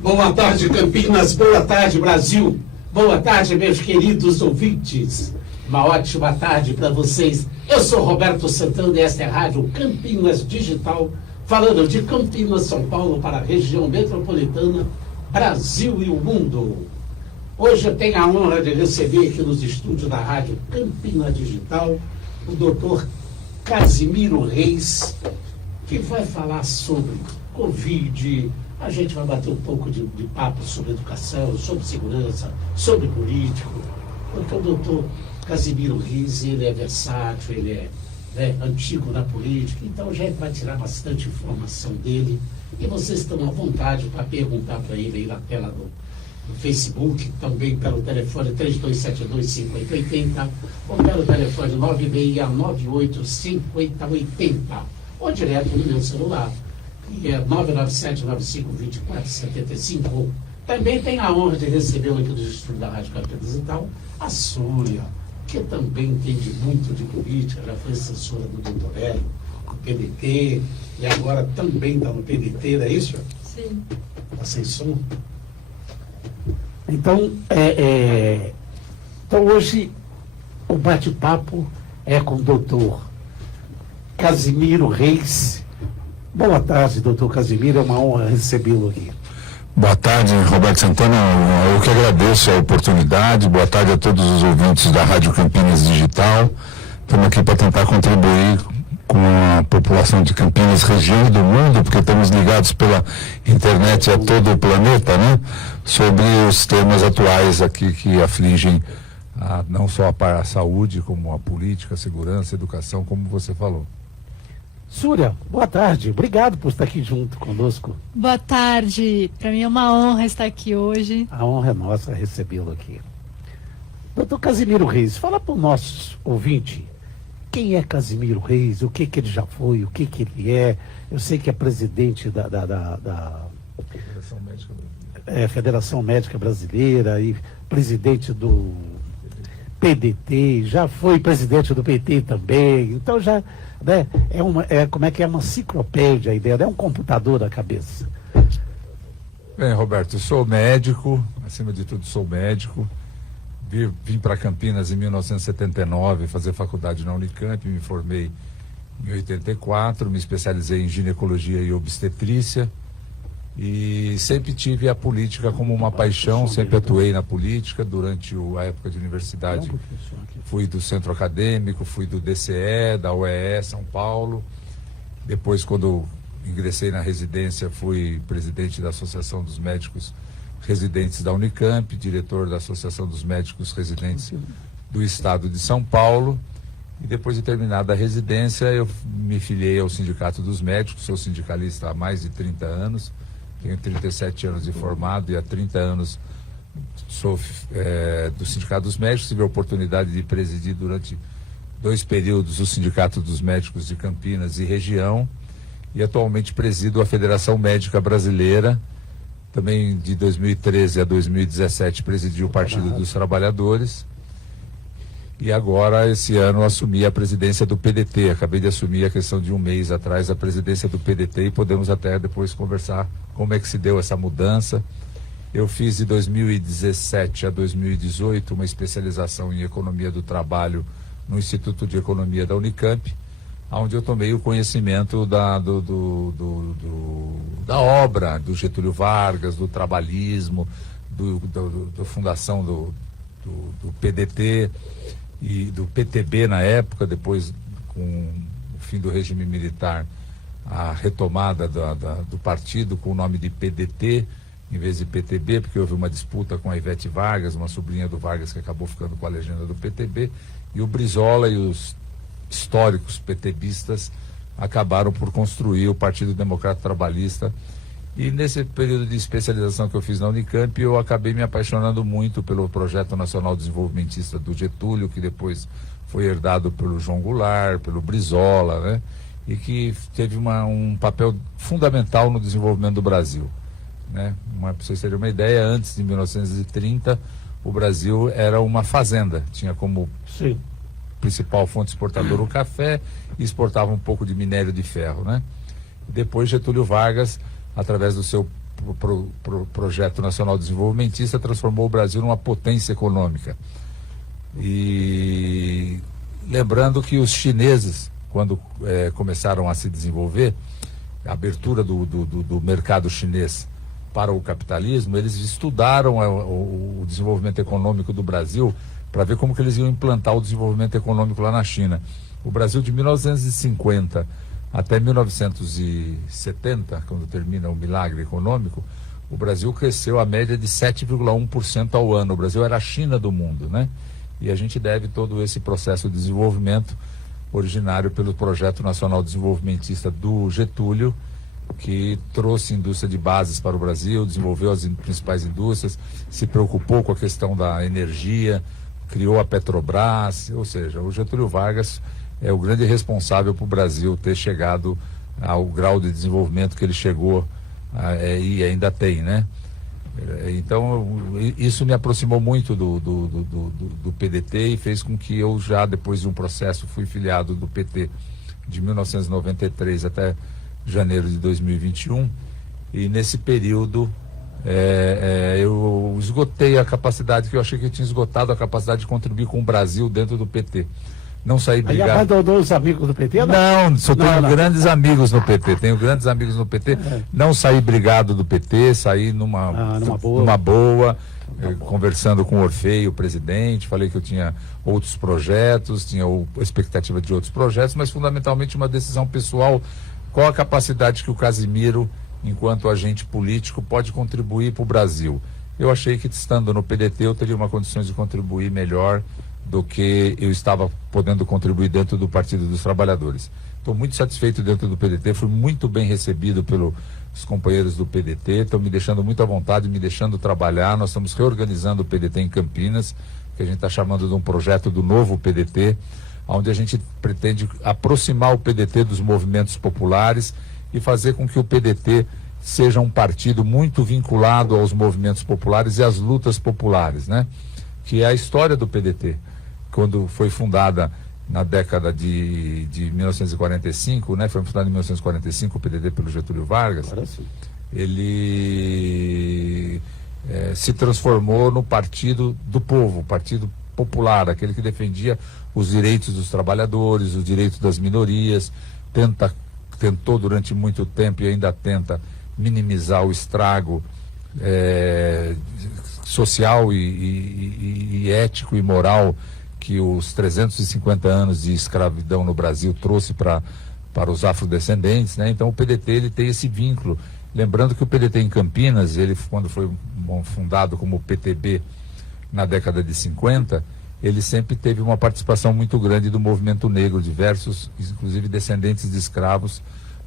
Boa tarde, Campinas. Boa tarde, Brasil. Boa tarde, meus queridos ouvintes. Uma ótima tarde para vocês. Eu sou Roberto Santana e esta é a Rádio Campinas Digital, falando de Campinas, São Paulo, para a região metropolitana, Brasil e o mundo. Hoje eu tenho a honra de receber aqui nos estúdios da Rádio Campinas Digital o doutor Casimiro Reis, que vai falar sobre Covid. A gente vai bater um pouco de papo sobre educação, sobre segurança, sobre político, porque o doutor Casimiro Reis, ele é versátil, ele é antigo na política, então a gente vai tirar bastante informação dele, e vocês estão à vontade para perguntar para ele aí na tela do Facebook, também pelo telefone 3272-5080, ou pelo telefone 9698-5080, ou direto no meu celular, que é 997-95-2475. Também tem a honra de recebê-lo aqui do estúdio da Rádio Campinas Digital, a Súria, que também entende muito de política, já foi assessora do Dr. Hélio, do PDT, e agora também está no PDT, não é isso? Sim. Está sem som? Então, então hoje o bate-papo é com o doutor Casimiro Reis. Boa tarde, doutor Casimiro, é uma honra recebê-lo aqui. Boa tarde, Roberto Santana, eu que agradeço a oportunidade. Boa tarde a todos os ouvintes da Rádio Campinas Digital. Estamos aqui para tentar contribuir com a população de Campinas, região e do mundo, porque estamos ligados pela internet a todo o planeta, né? Sobre os temas atuais aqui que afligem não só a saúde, como a política, a segurança, a educação, como você falou. Súria, boa tarde. Obrigado por estar aqui junto conosco. Boa tarde. Para mim é uma honra estar aqui hoje. A honra é nossa recebê-lo aqui. Doutor Casimiro Reis, fala para o nosso ouvinte quem é Casimiro Reis, o que ele já foi, o que ele é. Eu sei que é presidente da Federação Médica Brasileira e presidente do PDT, já foi presidente do PT também, então já, né, como é que é uma enciclopédia a ideia, é um computador na cabeça. Bem, Roberto, eu sou médico, acima de tudo sou médico, vim para Campinas em 1979 fazer faculdade na Unicamp, me formei em 84, me especializei em ginecologia e obstetrícia, e sempre tive a política como uma paixão, sempre atuei na política durante a época de universidade. Fui do centro acadêmico, fui do DCE, da UEE, São Paulo. Depois, quando ingressei na residência, fui presidente da Associação dos Médicos Residentes da Unicamp, diretor da Associação dos Médicos Residentes do Estado de São Paulo. E depois de terminada a residência, eu me filiei ao Sindicato dos Médicos, sou sindicalista há mais de 30 anos. Tenho 37 anos de formado e há 30 anos sou do Sindicato dos Médicos. Tive a oportunidade de presidir durante 2 períodos o Sindicato dos Médicos de Campinas e região. E atualmente presido a Federação Médica Brasileira. Também de 2013 a 2017 presidi o Partido dos Trabalhadores. E agora, esse ano, assumi a presidência do PDT. Acabei de assumir a questão de um mês atrás a presidência do PDT e podemos até depois conversar como é que se deu essa mudança. Eu fiz de 2017 a 2018 uma especialização em economia do trabalho no Instituto de Economia da Unicamp, onde eu tomei o conhecimento da obra do Getúlio Vargas, do trabalhismo, da fundação do PDT e do PTB na época, depois com o fim do regime militar, a retomada do partido com o nome de PDT em vez de PTB, porque houve uma disputa com a Ivete Vargas, uma sobrinha do Vargas que acabou ficando com a legenda do PTB, e o Brizola e os históricos PTBistas acabaram por construir o Partido Democrata Trabalhista. E nesse período de especialização que eu fiz na Unicamp, eu acabei me apaixonando muito pelo Projeto Nacional Desenvolvimentista do Getúlio, que depois foi herdado pelo João Goulart, pelo Brizola, né? E que teve um papel fundamental no desenvolvimento do Brasil, né? Para vocês terem uma ideia, antes de 1930, o Brasil era uma fazenda, tinha como principal fonte exportadora o café e exportava um pouco de minério de ferro, né? E depois Getúlio Vargas, através do seu Projeto Nacional Desenvolvimentista transformou o Brasil numa potência econômica. E lembrando que os chineses, quando começaram a se desenvolver, a abertura do mercado chinês para o capitalismo, eles estudaram o desenvolvimento econômico do Brasil para ver como que eles iam implantar o desenvolvimento econômico lá na China. O Brasil de 1950 até 1970, quando termina o milagre econômico, o Brasil cresceu a média de 7,1% ao ano. O Brasil era a China do mundo, né? E a gente deve todo esse processo de desenvolvimento originário pelo Projeto Nacional Desenvolvimentista do Getúlio, que trouxe indústria de bases para o Brasil, desenvolveu as principais indústrias, se preocupou com a questão da energia, criou a Petrobras, ou seja, o Getúlio Vargas é o grande responsável para o Brasil ter chegado ao grau de desenvolvimento que ele chegou e ainda tem, né? Então, isso me aproximou muito do PDT e fez com que eu já, depois de um processo, fui filiado do PT de 1993 até janeiro de 2021, e nesse período eu esgotei a capacidade, que eu achei que eu tinha esgotado a capacidade de contribuir com o Brasil dentro do PT. Não saí brigado. Aí abandonou os amigos do PT? Não, só tenho grandes amigos no PT. Tenho grandes amigos no PT. Não saí brigado do PT, saí numa boa, conversando com o Orfei, o presidente. Falei que eu tinha outros projetos, tinha expectativa de outros projetos, mas fundamentalmente uma decisão pessoal. Qual a capacidade que o Casimiro, enquanto agente político, pode contribuir para o Brasil? Eu achei que, estando no PDT, eu teria uma condição de contribuir melhor do que eu estava podendo contribuir dentro do Partido dos Trabalhadores. Estou muito satisfeito dentro do PDT, fui muito bem recebido pelos companheiros do PDT, estão me deixando muito à vontade, me deixando trabalhar. Nós estamos reorganizando o PDT em Campinas, que a gente está chamando de um projeto do novo PDT, onde a gente pretende aproximar o PDT dos movimentos populares e fazer com que o PDT seja um partido muito vinculado aos movimentos populares e às lutas populares, né? Que é a história do PDT. Quando foi fundada na década de 1945, né? Foi fundado em 1945 o PDT pelo Getúlio Vargas. Ele se transformou no partido do povo, partido popular, aquele que defendia os direitos dos trabalhadores, os direitos das minorias, tentou durante muito tempo e ainda tenta minimizar o estrago social e ético e moral que os 350 anos de escravidão no Brasil trouxe para os afrodescendentes, né? Então o PDT ele tem esse vínculo. Lembrando que o PDT em Campinas, ele quando foi fundado como PTB na década de 50, ele sempre teve uma participação muito grande do movimento negro. Diversos, inclusive descendentes de escravos,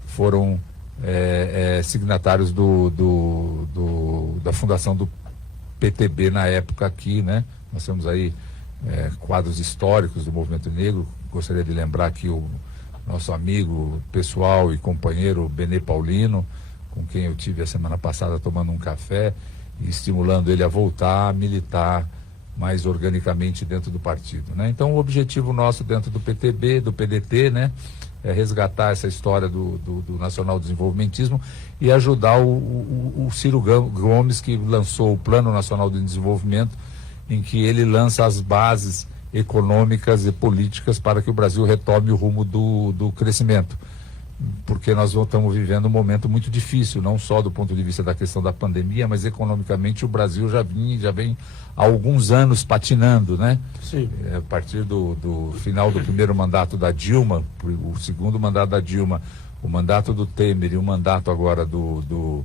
foram signatários da fundação do PTB na época aqui, né? Nós temos aí quadros históricos do movimento negro. Gostaria de lembrar aqui o nosso amigo pessoal e companheiro Benê Paulino, com quem eu tive a semana passada tomando um café e estimulando ele a voltar a militar mais organicamente dentro do partido, né? Então o objetivo nosso dentro do PTB, do PDT, né, é resgatar essa história do nacional desenvolvimentismo e ajudar o Ciro Gomes, que lançou o Plano Nacional de Desenvolvimento, em que ele lança as bases econômicas e políticas para que o Brasil retome o rumo do crescimento. Porque nós estamos vivendo um momento muito difícil, não só do ponto de vista da questão da pandemia, mas economicamente o Brasil já vem há alguns anos patinando, né? Sim. A partir do final do primeiro mandato da Dilma, o segundo mandato da Dilma, o mandato do Temer e o mandato agora do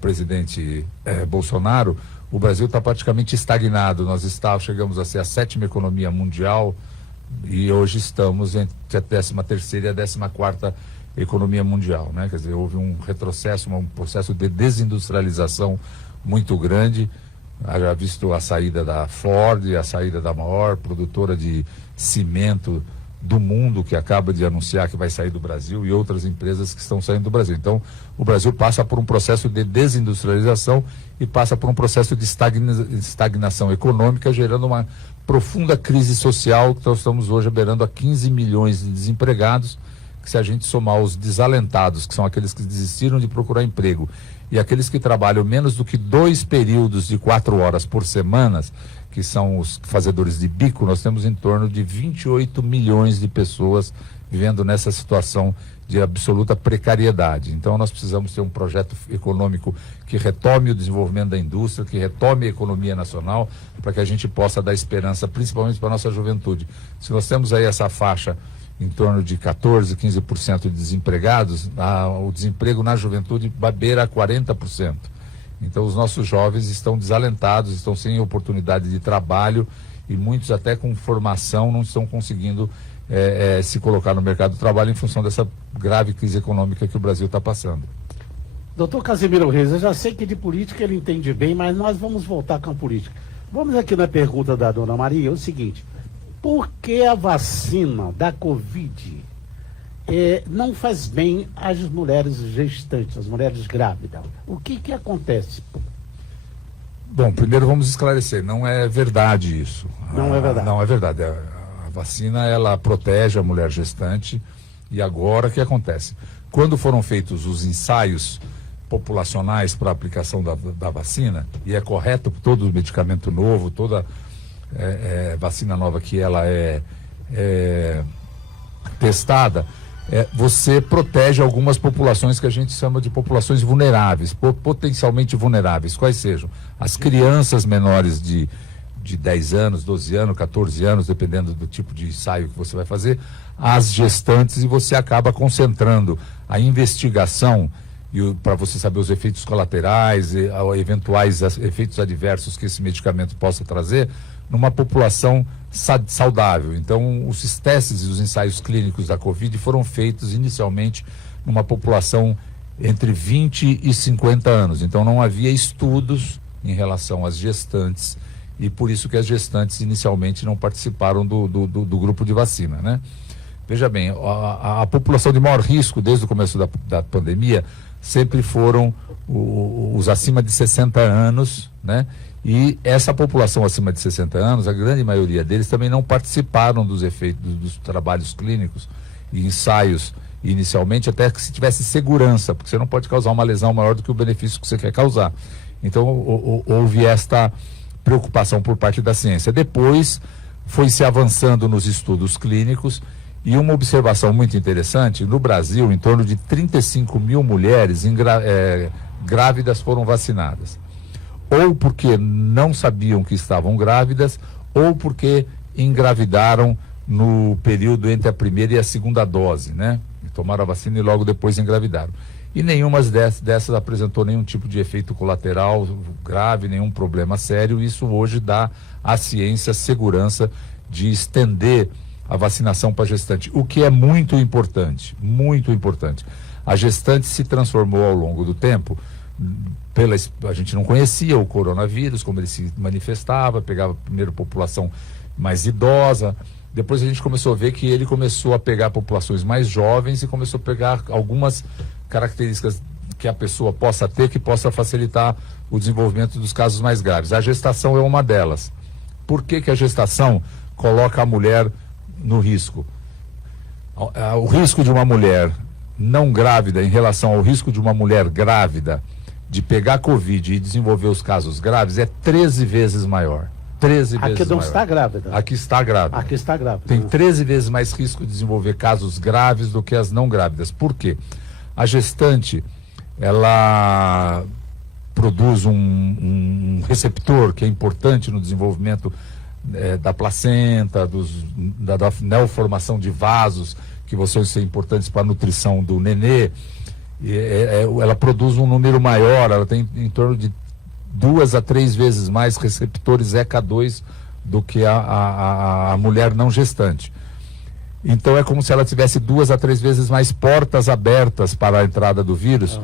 presidente Bolsonaro, o Brasil está praticamente estagnado. Nós chegamos a ser a 7ª economia mundial e hoje estamos entre a 13ª e a 14ª economia mundial, né? Quer dizer, houve um retrocesso, um processo de desindustrialização muito grande. Já visto a saída da Ford, a saída da maior produtora de cimento do mundo, que acaba de anunciar que vai sair do Brasil, e outras empresas que estão saindo do Brasil. Então, o Brasil passa por um processo de desindustrialização e passa por um processo de estagnação econômica, gerando uma profunda crise social, que nós estamos hoje beirando a 15 milhões de desempregados, que se a gente somar os desalentados, que são aqueles que desistiram de procurar emprego, e aqueles que trabalham menos do que 2 períodos de 4 horas por semana, que são os fazedores de bico, nós temos em torno de 28 milhões de pessoas vivendo nessa situação de absoluta precariedade. Então nós precisamos ter um projeto econômico que retome o desenvolvimento da indústria, que retome a economia nacional, para que a gente possa dar esperança, principalmente para a nossa juventude. Se nós temos aí essa faixa em torno de 14%, 15% de desempregados, o desemprego na juventude beira 40%. Então os nossos jovens estão desalentados, estão sem oportunidade de trabalho e muitos até com formação não estão conseguindo se colocar no mercado do trabalho em função dessa grave crise econômica que o Brasil está passando. Doutor Casimiro Reis, eu já sei que de política ele entende bem, mas nós vamos voltar com a política. Vamos aqui na pergunta da dona Maria, é o seguinte: por que a vacina da Covid não faz bem às mulheres gestantes, às mulheres grávidas? O que acontece? Bom, primeiro vamos esclarecer, não é verdade isso. Não é verdade? Não é verdade. A vacina, ela protege a mulher gestante. E agora, o que acontece? Quando foram feitos os ensaios populacionais para a aplicação da vacina, e é correto todo medicamento novo, toda vacina nova que ela é testada, você protege algumas populações que a gente chama de populações vulneráveis, potencialmente vulneráveis, quais sejam? As crianças menores de 10 anos, 12 anos, 14 anos, dependendo do tipo de ensaio que você vai fazer, as gestantes, e você acaba concentrando a investigação para você saber os efeitos colaterais e eventuais efeitos adversos que esse medicamento possa trazer numa população saudável. Então, os testes e os ensaios clínicos da Covid foram feitos inicialmente numa população entre 20 e 50 anos. Então, não havia estudos em relação às gestantes, e por isso que as gestantes inicialmente não participaram do grupo de vacina, né? Veja bem, a população de maior risco desde o começo da pandemia sempre foram os acima de 60 anos, né? E essa população acima de 60 anos, a grande maioria deles também não participaram dos efeitos dos trabalhos clínicos e ensaios inicialmente, até que se tivesse segurança, porque você não pode causar uma lesão maior do que o benefício que você quer causar. Então houve esta preocupação por parte da ciência. Depois foi se avançando nos estudos clínicos, e uma observação muito interessante: no Brasil, em torno de 35 mil mulheres grávidas foram vacinadas. Ou porque não sabiam que estavam grávidas, ou porque engravidaram no período entre a primeira e a segunda dose, né? Tomaram a vacina e logo depois engravidaram. E nenhuma dessas apresentou nenhum tipo de efeito colateral grave, nenhum problema sério. Isso hoje dá à ciência segurança de estender a vacinação para a gestante, o que é muito importante, muito importante. A gestante se transformou ao longo do tempo, a gente não conhecia o coronavírus, como ele se manifestava, pegava primeiro população mais idosa, depois a gente começou a ver que ele começou a pegar populações mais jovens e começou a pegar algumas características que a pessoa possa ter, que possa facilitar o desenvolvimento dos casos mais graves. A gestação é uma delas. Por que a gestação coloca a mulher no risco? O risco de uma mulher não grávida em relação ao risco de uma mulher grávida de pegar Covid e desenvolver os casos graves é 13 vezes maior. 13 vezes maior. Aqui não está grávida. Aqui está grávida. Aqui está grávida. Tem 13 vezes mais risco de desenvolver casos graves do que as não grávidas. Por quê? A gestante, ela produz um receptor que é importante no desenvolvimento da placenta, da neoformação de vasos, que vão ser importantes para a nutrição do nenê. Ela produz um número maior, ela tem em torno de 2 a 3 vezes mais receptores ECA2 do que a mulher não gestante. Então é como se ela tivesse 2 a 3 vezes mais portas abertas para a entrada do vírus,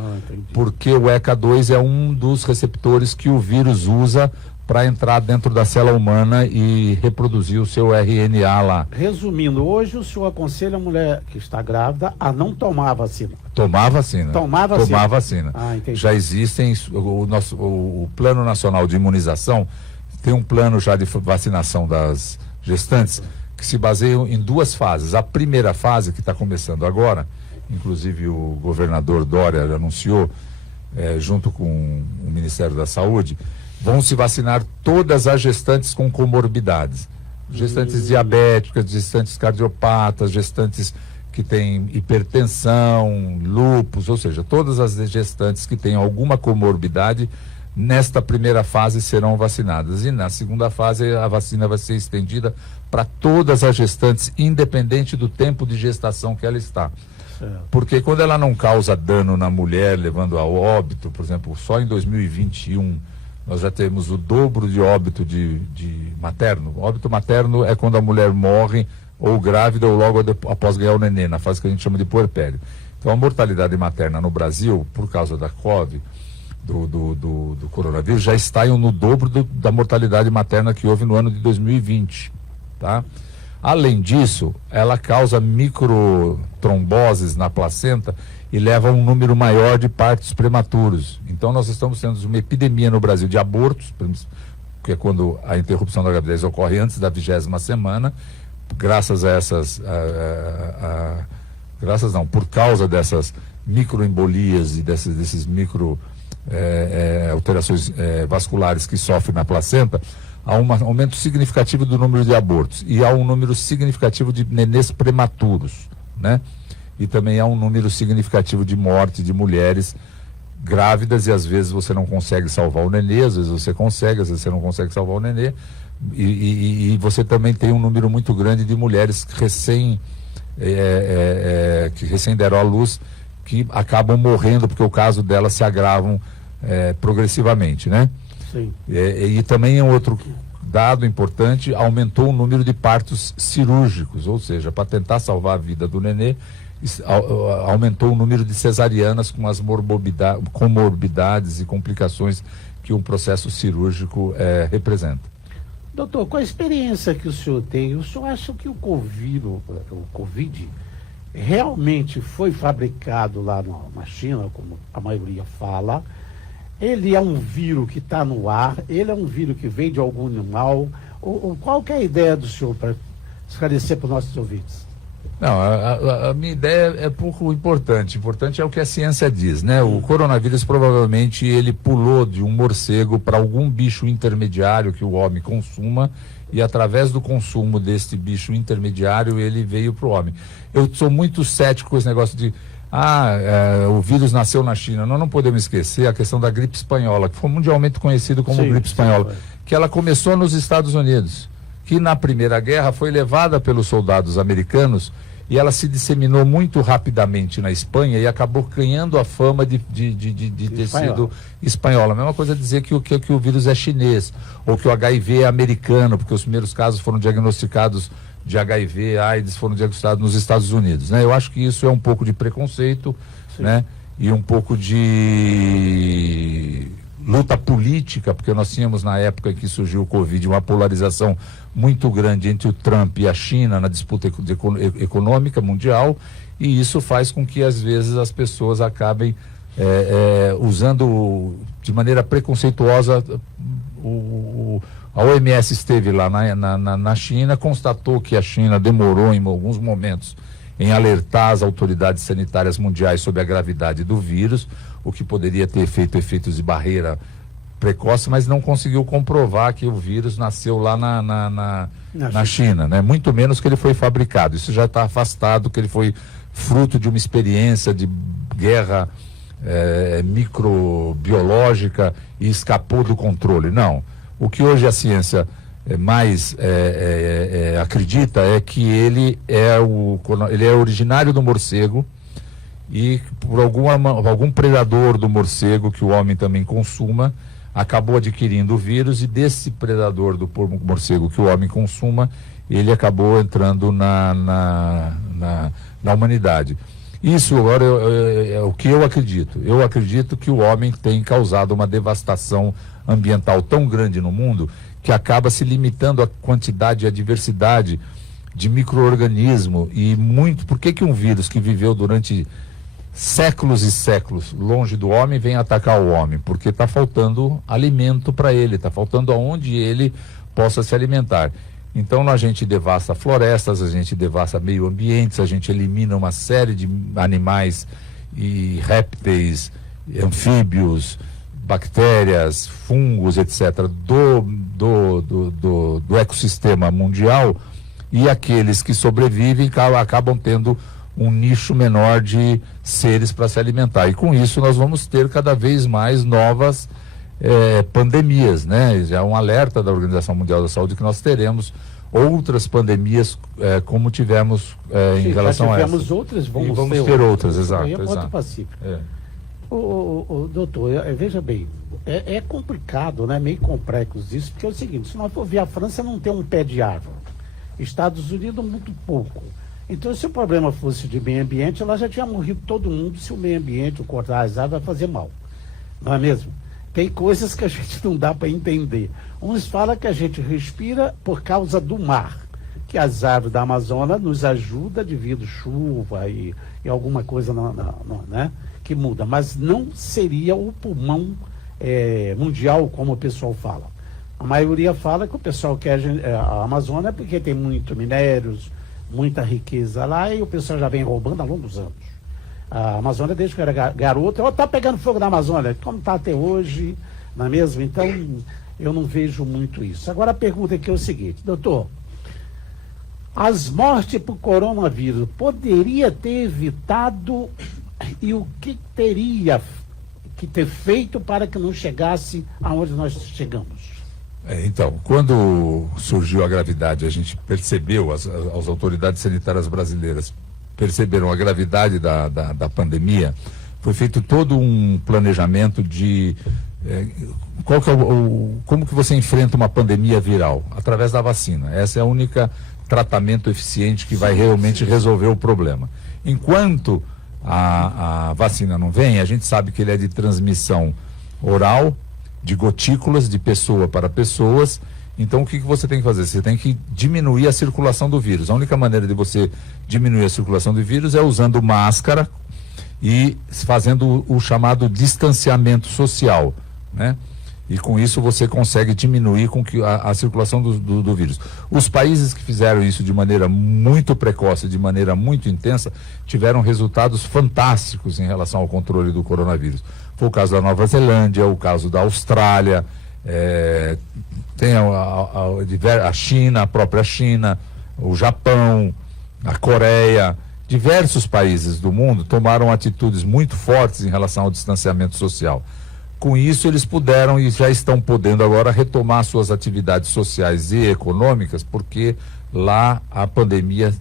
porque o ECA2 é um dos receptores que o vírus usa para entrar dentro da célula humana e reproduzir o seu RNA lá. Resumindo, hoje o senhor aconselha a mulher que está grávida a não tomar a vacina? Tomar a vacina. Tomar a vacina. Tomar a vacina. Entendi. Já existem, o Plano Nacional de Imunização tem um plano já de vacinação das gestantes que se baseiam em 2 fases. A primeira fase, que está começando agora, inclusive o governador Dória anunciou junto com o Ministério da Saúde, vão se vacinar todas as gestantes com comorbidades. Gestantes diabéticas, gestantes cardiopatas, gestantes que têm hipertensão, lúpus, ou seja, todas as gestantes que têm alguma comorbidade, nesta primeira fase serão vacinadas. E na segunda fase a vacina vai ser estendida para todas as gestantes, independente do tempo de gestação que ela está. Porque quando ela não causa dano na mulher, levando a óbito, por exemplo, só em 2021, nós já temos o dobro de óbito de materno. O óbito materno é quando a mulher morre ou grávida ou logo após ganhar o nenê, na fase que a gente chama de puerpério. Então a mortalidade materna no Brasil, por causa da COVID, do coronavírus, já está no dobro da mortalidade materna que houve no ano de 2020, tá? Além disso, ela causa microtromboses na placenta e leva a um número maior de partos prematuros. Então nós estamos tendo uma epidemia no Brasil de abortos, que é quando a interrupção da gravidez ocorre antes da 20ª semana, graças a essas, por causa dessas microembolias e desses micro alterações vasculares que sofrem na placenta, há um aumento significativo do número de abortos e há um número significativo de nenês prematuros, né? E também há um número significativo de morte de mulheres grávidas e às vezes você não consegue salvar o nenê, às vezes você consegue, às vezes você não consegue salvar o nenê. E você também tem um número muito grande de mulheres que recém deram à luz, que acabam morrendo porque o caso delas se agravam progressivamente, né? Sim. E também um outro dado importante, aumentou o número de partos cirúrgicos, ou seja, para tentar salvar a vida do nenê, aumentou o número de cesarianas com as comorbidades e complicações que um processo cirúrgico representa. Doutor, com a experiência que o senhor tem, o senhor acha que o Covid realmente foi fabricado lá na China, como a maioria fala? Ele é um vírus que está no ar? Ele é um vírus que veio de algum animal? Qual que é a ideia do senhor para esclarecer para os nossos ouvintes? Não, a minha ideia é pouco importante. Importante é o que a ciência diz, né? O coronavírus provavelmente ele pulou de um morcego para algum bicho intermediário que o homem consuma e através do consumo desse bicho intermediário ele veio para o homem. Eu sou muito cético com esse negócio de o vírus nasceu na China. Nós não podemos esquecer a questão da gripe espanhola, que foi mundialmente conhecido como gripe espanhola, que ela começou nos Estados Unidos, que na Primeira Guerra foi levada pelos soldados americanos e ela se disseminou muito rapidamente na Espanha e acabou ganhando a fama de ter sido espanhola. A mesma coisa dizer que o vírus é chinês, ou que o HIV é americano, porque os primeiros casos foram diagnosticados de HIV, AIDS, foram diagnosticados nos Estados Unidos, né? Eu acho que isso é um pouco de preconceito, né? E um pouco de luta política, porque nós tínhamos na época que surgiu o Covid uma polarização muito grande entre o Trump e a China na disputa econômica mundial, e isso faz com que às vezes as pessoas acabem usando de maneira preconceituosa. A OMS esteve lá na China, constatou que a China demorou em alguns momentos em alertar as autoridades sanitárias mundiais sobre a gravidade do vírus, o que poderia ter feito efeitos de barreira precoce, mas não conseguiu comprovar que o vírus nasceu lá na China, né? Muito menos que ele foi fabricado. Isso já está afastado, que ele foi fruto de uma experiência de guerra microbiológica e escapou do controle. Não. O que hoje a ciência mais acredita é que ele é originário do morcego e por algum predador do morcego que o homem também consuma, acabou adquirindo o vírus, e desse predador do morcego que o homem consuma, ele acabou entrando na humanidade. Isso agora é o que eu acredito. Eu acredito que o homem tem causado uma devastação ambiental tão grande no mundo que acaba se limitando à quantidade e à diversidade de micro-organismo e muito. Por que um vírus que viveu durante séculos e séculos longe do homem vem atacar o homem? Porque está faltando alimento para ele, está faltando aonde ele possa se alimentar. Então a gente devasta florestas, a gente devasta meio ambientes, a gente elimina uma série de animais e répteis anfíbios, bactérias, fungos, etc., do ecossistema mundial, e aqueles que sobrevivem acabam tendo um nicho menor de seres para se alimentar. E com isso nós vamos ter cada vez mais novas pandemias, né? Já é um alerta da Organização Mundial da Saúde que nós teremos outras pandemias como tivemos em relação a essa. Tivemos outras, vamos ter outras, exato. Aí é ponto pacífico. Doutor, veja bem, é complicado, né? Meio complexo isso, porque é o seguinte, se nós for ver, a França não tem um pé de árvore, Estados Unidos muito pouco. Então, se o problema fosse de meio ambiente, lá já tinha morrido todo mundo se o meio ambiente, o cortar as árvores, vai fazer mal. Não é mesmo? Tem coisas que a gente não dá para entender. Uns falam que a gente respira por causa do mar, que as árvores da Amazônia nos ajudam devido à chuva e alguma coisa né, que muda. Mas não seria o pulmão mundial, como o pessoal fala. A maioria fala que o pessoal quer a Amazônia porque tem muito minérios, muita riqueza lá, e o pessoal já vem roubando há longos anos. A Amazônia, desde que eu era garoto, está pegando fogo na Amazônia, como está até hoje, não é mesmo? Então, eu não vejo muito isso. Agora, a pergunta aqui é o seguinte, doutor, as mortes por coronavírus poderia ter evitado, e o que teria que ter feito para que não chegasse aonde nós chegamos? Então, quando surgiu a gravidade, a gente percebeu, as autoridades sanitárias brasileiras perceberam a gravidade da pandemia, foi feito todo um planejamento de como que você enfrenta uma pandemia viral? Através da vacina. Essa é a única tratamento eficiente que vai realmente resolver o problema. Enquanto a vacina não vem, a gente sabe que ele é de transmissão oral, de gotículas, de pessoa para pessoas. Então, o que você tem que fazer? Você tem que diminuir a circulação do vírus. A única maneira de você diminuir a circulação do vírus é usando máscara e fazendo o chamado distanciamento social, né? E com isso você consegue diminuir a circulação do vírus. Os países que fizeram isso de maneira muito precoce, de maneira muito intensa, tiveram resultados fantásticos em relação ao controle do coronavírus. Foi o caso da Nova Zelândia, o caso da Austrália, tem a China, a própria China, o Japão, a Coreia. Diversos países do mundo tomaram atitudes muito fortes em relação ao distanciamento social. Com isso, eles puderam e já estão podendo agora retomar suas atividades sociais e econômicas, porque lá a pandemia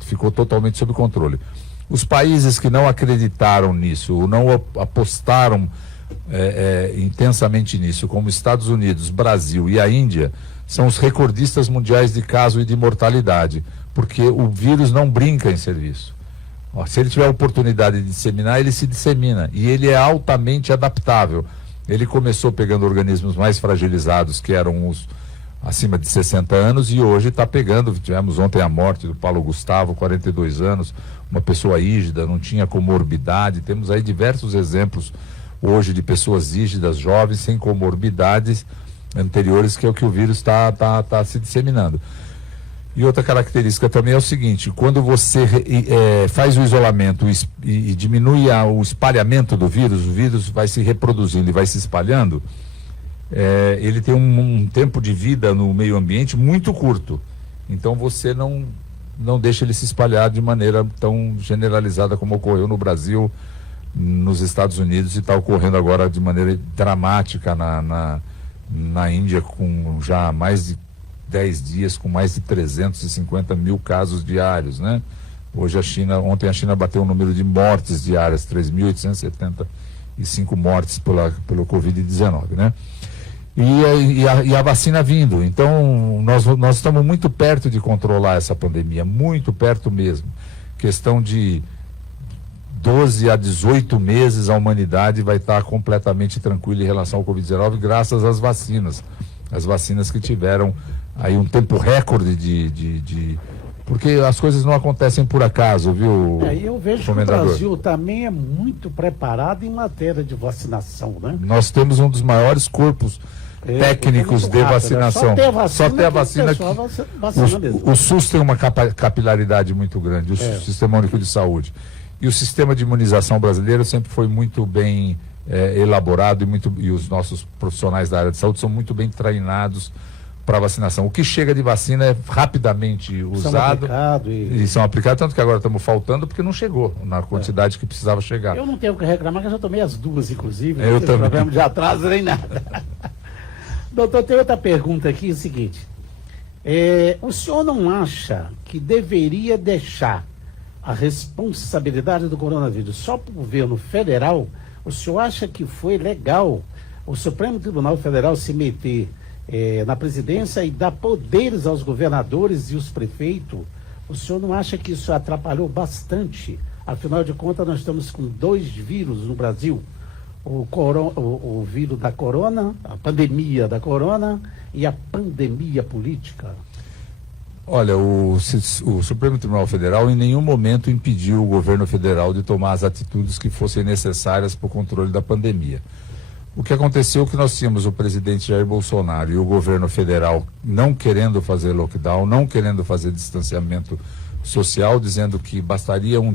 ficou totalmente sob controle. Os países que não acreditaram nisso, ou não apostaram intensamente nisso, como Estados Unidos, Brasil e a Índia, são os recordistas mundiais de caso e de mortalidade, porque o vírus não brinca em serviço. Se ele tiver a oportunidade de disseminar, ele se dissemina. E ele é altamente adaptável. Ele começou pegando organismos mais fragilizados, que eram os acima de 60 anos, e hoje está pegando. Tivemos ontem a morte do Paulo Gustavo, 42 anos, uma pessoa rígida, não tinha comorbidade. Temos aí diversos exemplos hoje de pessoas rígidas, jovens, sem comorbidades anteriores, que é o que o vírus está se disseminando. E outra característica também é o seguinte: quando você faz o isolamento e diminui o espalhamento do vírus, o vírus vai se reproduzindo e vai se espalhando, ele tem um tempo de vida no meio ambiente muito curto. Então você não deixa ele se espalhar de maneira tão generalizada como ocorreu no Brasil, nos Estados Unidos, e está ocorrendo agora de maneira dramática na Índia, com já mais de 10 dias, com mais de 350 mil casos diários, né? Ontem a China bateu o número de mortes diárias, 3.875 mortes pelo Covid-19, né? E a vacina vindo. Então, nós estamos muito perto de controlar essa pandemia, muito perto mesmo. Questão de 12 a 18 meses, a humanidade vai estar completamente tranquila em relação ao Covid-19, graças às vacinas. As vacinas que tiveram aí um tempo recorde porque as coisas não acontecem por acaso, viu? Eu vejo que o Brasil também é muito preparado em matéria de vacinação, né? Nós temos um dos maiores corpos técnicos de vacinação. Só tem a vacina que o SUS tem uma capilaridade muito grande, o Sistema Único de Saúde. E o sistema de imunização brasileiro sempre foi muito bem elaborado e os nossos profissionais da área de saúde são muito bem treinados para vacinação. O que chega de vacina é rapidamente usado e são aplicados, tanto que agora estamos faltando porque não chegou na quantidade que precisava chegar. Eu não tenho o que reclamar, que eu já tomei as duas, inclusive. Eu não também. tem problema de atraso nem nada. Doutor, tem outra pergunta aqui, é o seguinte. O senhor não acha que deveria deixar a responsabilidade do coronavírus só para o governo federal? O senhor acha que foi legal o Supremo Tribunal Federal se meter na presidência e dar poderes aos governadores e os prefeitos? O senhor não acha que isso atrapalhou bastante? Afinal de contas, nós estamos com 2 vírus no Brasil. O vírus da corona, a pandemia da corona e a pandemia política. Olha, o Supremo Tribunal Federal em nenhum momento impediu o governo federal de tomar as atitudes que fossem necessárias para o controle da pandemia. O que aconteceu é que nós tínhamos o presidente Jair Bolsonaro e o governo federal não querendo fazer lockdown, não querendo fazer distanciamento social, dizendo que bastaria um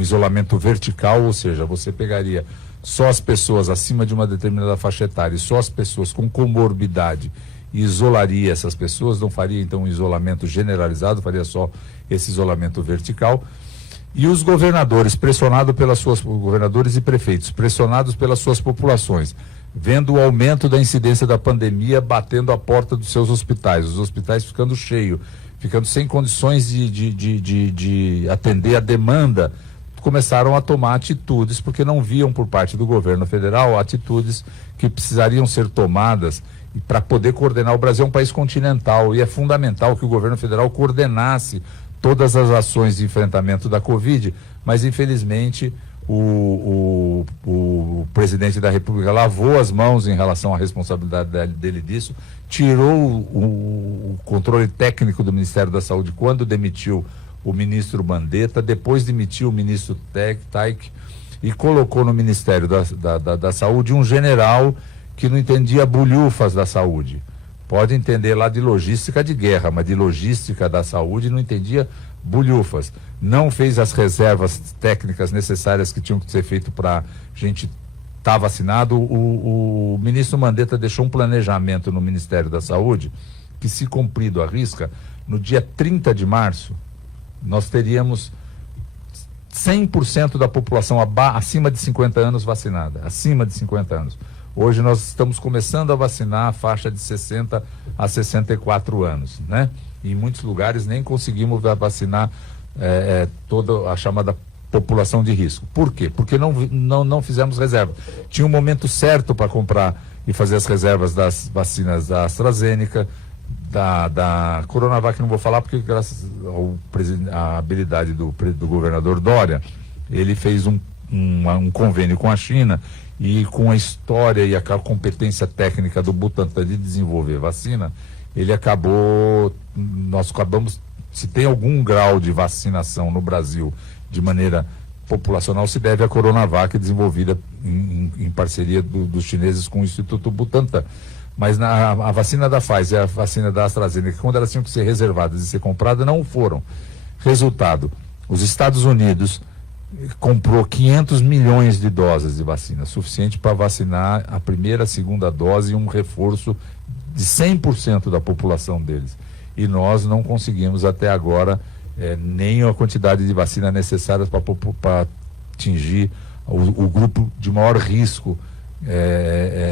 isolamento vertical, ou seja, você pegaria só as pessoas acima de uma determinada faixa etária e só as pessoas com comorbidade e isolaria essas pessoas, não faria então um isolamento generalizado, faria só esse isolamento vertical. E os governadores, governadores e prefeitos, pressionados pelas suas populações, vendo o aumento da incidência da pandemia batendo a porta dos seus hospitais, os hospitais ficando cheios, ficando sem condições de atender a demanda, começaram a tomar atitudes, porque não viam por parte do governo federal atitudes que precisariam ser tomadas para poder coordenar. O Brasil é um país continental e é fundamental que o governo federal coordenasse todas as ações de enfrentamento da Covid, mas infelizmente o presidente da República lavou as mãos em relação à responsabilidade dele disso, tirou o controle técnico do Ministério da Saúde quando demitiu o ministro Mandetta, depois demitiu o ministro Taik e colocou no Ministério da Saúde um general que não entendia bulhufas da saúde. Pode entender lá de logística de guerra, mas de logística da saúde não entendia bulhufas. Não fez as reservas técnicas necessárias que tinham que ser feitas para a gente estar vacinado. O ministro Mandetta deixou um planejamento no Ministério da Saúde que, se cumprido à risca, no dia 30 de março, nós teríamos 100% da população acima de 50 anos vacinada, acima de 50 anos. Hoje nós estamos começando a vacinar a faixa de 60 a 64 anos, né? E em muitos lugares nem conseguimos vacinar toda a chamada população de risco. Por quê? Porque não fizemos reserva. Tinha um momento certo para comprar e fazer as reservas das vacinas da AstraZeneca, da Coronavac, não vou falar porque graças à habilidade do governador Dória, ele fez um convênio com a China e com a história e a competência técnica do Butantan de desenvolver vacina, nós acabamos, se tem algum grau de vacinação no Brasil de maneira populacional, se deve à Coronavac, desenvolvida em parceria dos chineses com o Instituto Butantan. Mas a vacina da Pfizer e a vacina da AstraZeneca, quando elas tinham que ser reservadas e ser compradas, não foram. Resultado, os Estados Unidos comprou 500 milhões de doses de vacina, suficiente para vacinar a primeira, a segunda dose e um reforço de 100% da população deles. E nós não conseguimos até agora nem a quantidade de vacina necessária para atingir o grupo de maior risco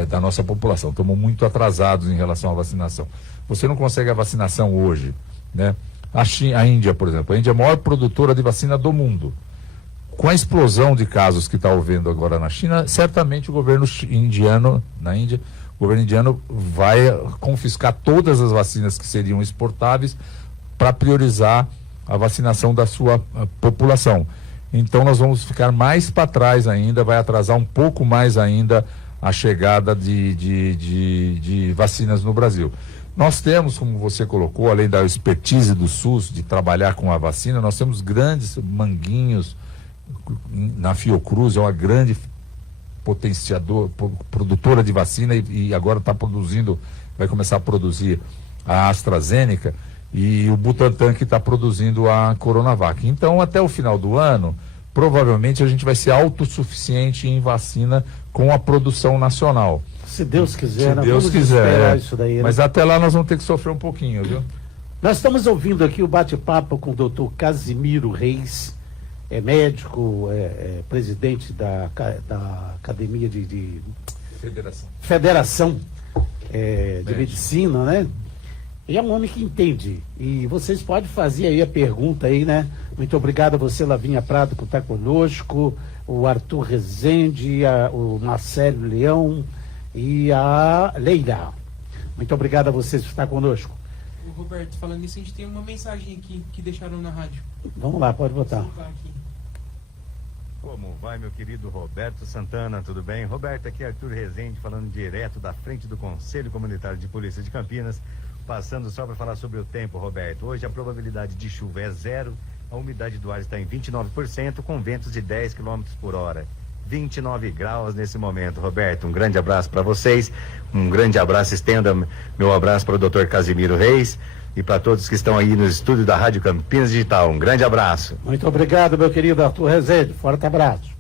da nossa população. Estamos muito atrasados em relação à vacinação. Você não consegue a vacinação hoje, né? A Índia, por exemplo, a Índia é a maior produtora de vacina do mundo. Com a explosão de casos que está havendo agora na China, certamente o governo indiano, na Índia, o governo indiano vai confiscar todas as vacinas que seriam exportáveis para priorizar a vacinação da sua população. Então nós vamos ficar mais para trás ainda, vai atrasar um pouco mais ainda a chegada de vacinas no Brasil. Nós temos, como você colocou, além da expertise do SUS de trabalhar com a vacina, nós temos grandes manguinhos na Fiocruz, é uma grande produtora de vacina e agora está produzindo, vai começar a produzir a AstraZeneca, e o Butantan que está produzindo a Coronavac. Então, até o final do ano, provavelmente a gente vai ser autossuficiente em vacina com a produção nacional. Se Deus quiser, Se nós Deus vamos quiser. esperar isso daí, né? Mas até lá nós vamos ter que sofrer um pouquinho, viu? Nós estamos ouvindo aqui o bate-papo com o doutor Casimiro Reis, é médico, presidente da Academia de Federação de Medicina, né? E é um homem que entende. E vocês podem fazer aí a pergunta aí, né? Muito obrigado a você, Lavinha Prado, por estar conosco, o Arthur Rezende, o Marcelo Leão e a Leila. Muito obrigado a vocês por estar conosco. Ô, Roberto, falando nisso, a gente tem uma mensagem aqui que deixaram na rádio. Vamos lá, pode botar. Vou colocar aqui. Como vai, meu querido Roberto Santana, tudo bem? Roberto, aqui é Arthur Rezende, falando direto da frente do Conselho Comunitário de Polícia de Campinas, passando só para falar sobre o tempo, Roberto. Hoje a probabilidade de chuva é 0, a umidade do ar está em 29%, com ventos de 10 km por hora. 29 graus nesse momento, Roberto. Um grande abraço para vocês, um grande abraço, estenda meu abraço para o Dr. Casimiro Reis e para todos que estão aí no estúdio da Rádio Campinas Digital. Um grande abraço. Muito obrigado, meu querido Arthur Rezende. Forte abraço.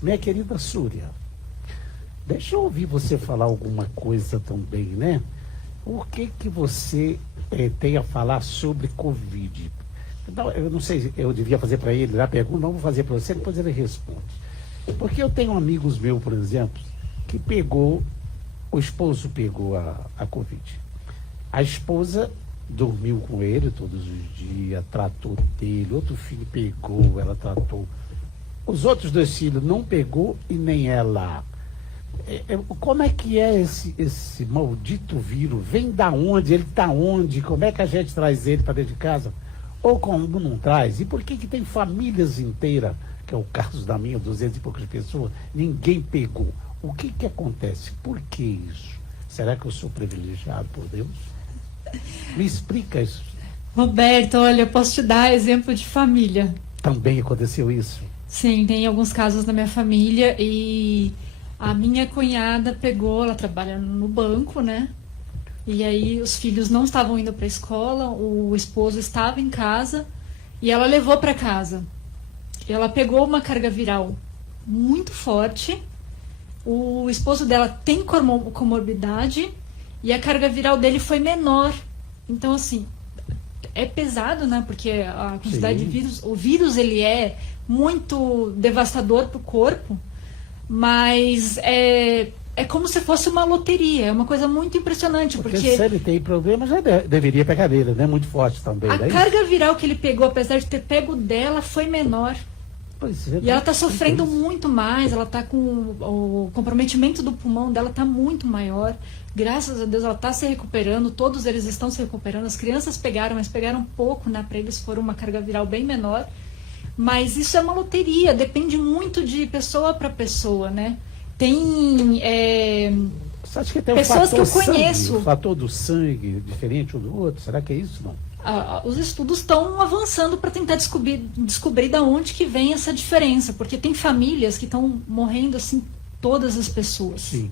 Minha querida Súria, deixa eu ouvir você falar alguma coisa também, né? O que você tem a falar sobre Covid? Não, eu não sei, eu devia fazer para ele a pergunta, não vou fazer para você, depois ele responde. Porque eu tenho amigos meus, por exemplo, que o esposo pegou a Covid. A esposa dormiu com ele todos os dias, tratou dele, outro filho pegou, ela tratou. Os outros 2 filhos não pegou e nem ela. Como é que é esse maldito vírus? Vem da onde? Ele está onde? Como é que a gente traz ele para dentro de casa? Ou como não traz? E por que tem famílias inteiras, que é o caso da minha, 200 e poucas pessoas, ninguém pegou? O que acontece? Por que isso? Será que eu sou privilegiado por Deus? Me explica isso. Roberto, olha, eu posso te dar exemplo de família. Também aconteceu isso? Sim, tem alguns casos na minha família e a minha cunhada pegou, ela trabalha no banco, né? E aí os filhos não estavam indo para a escola, o esposo estava em casa e ela levou para casa. Ela pegou uma carga viral muito forte, o esposo dela tem comorbidade e a carga viral dele foi menor. Então, assim, é pesado, né? Porque a quantidade de vírus, o vírus ele é muito devastador para o corpo, mas é como se fosse uma loteria, é uma coisa muito impressionante. Porque se ele tem problema, já deveria pegar dele, né? Muito forte também. A carga viral que ele pegou, apesar de ter pego dela, foi menor. Pois é, e ela está sofrendo muito mais, ela está com o comprometimento do pulmão dela está muito maior. Graças a Deus ela está se recuperando, todos eles estão se recuperando. As crianças pegaram, mas pegaram pouco, né? Para eles foram uma carga viral bem menor. Mas isso é uma loteria, depende muito de pessoa para pessoa, né? Tem você acha que tem pessoas que eu conheço. O fator do sangue diferente um do outro? Será que é isso, não? Os estudos estão avançando para tentar descobrir da onde que vem essa diferença, porque tem famílias que estão morrendo assim, todas as pessoas. Sim,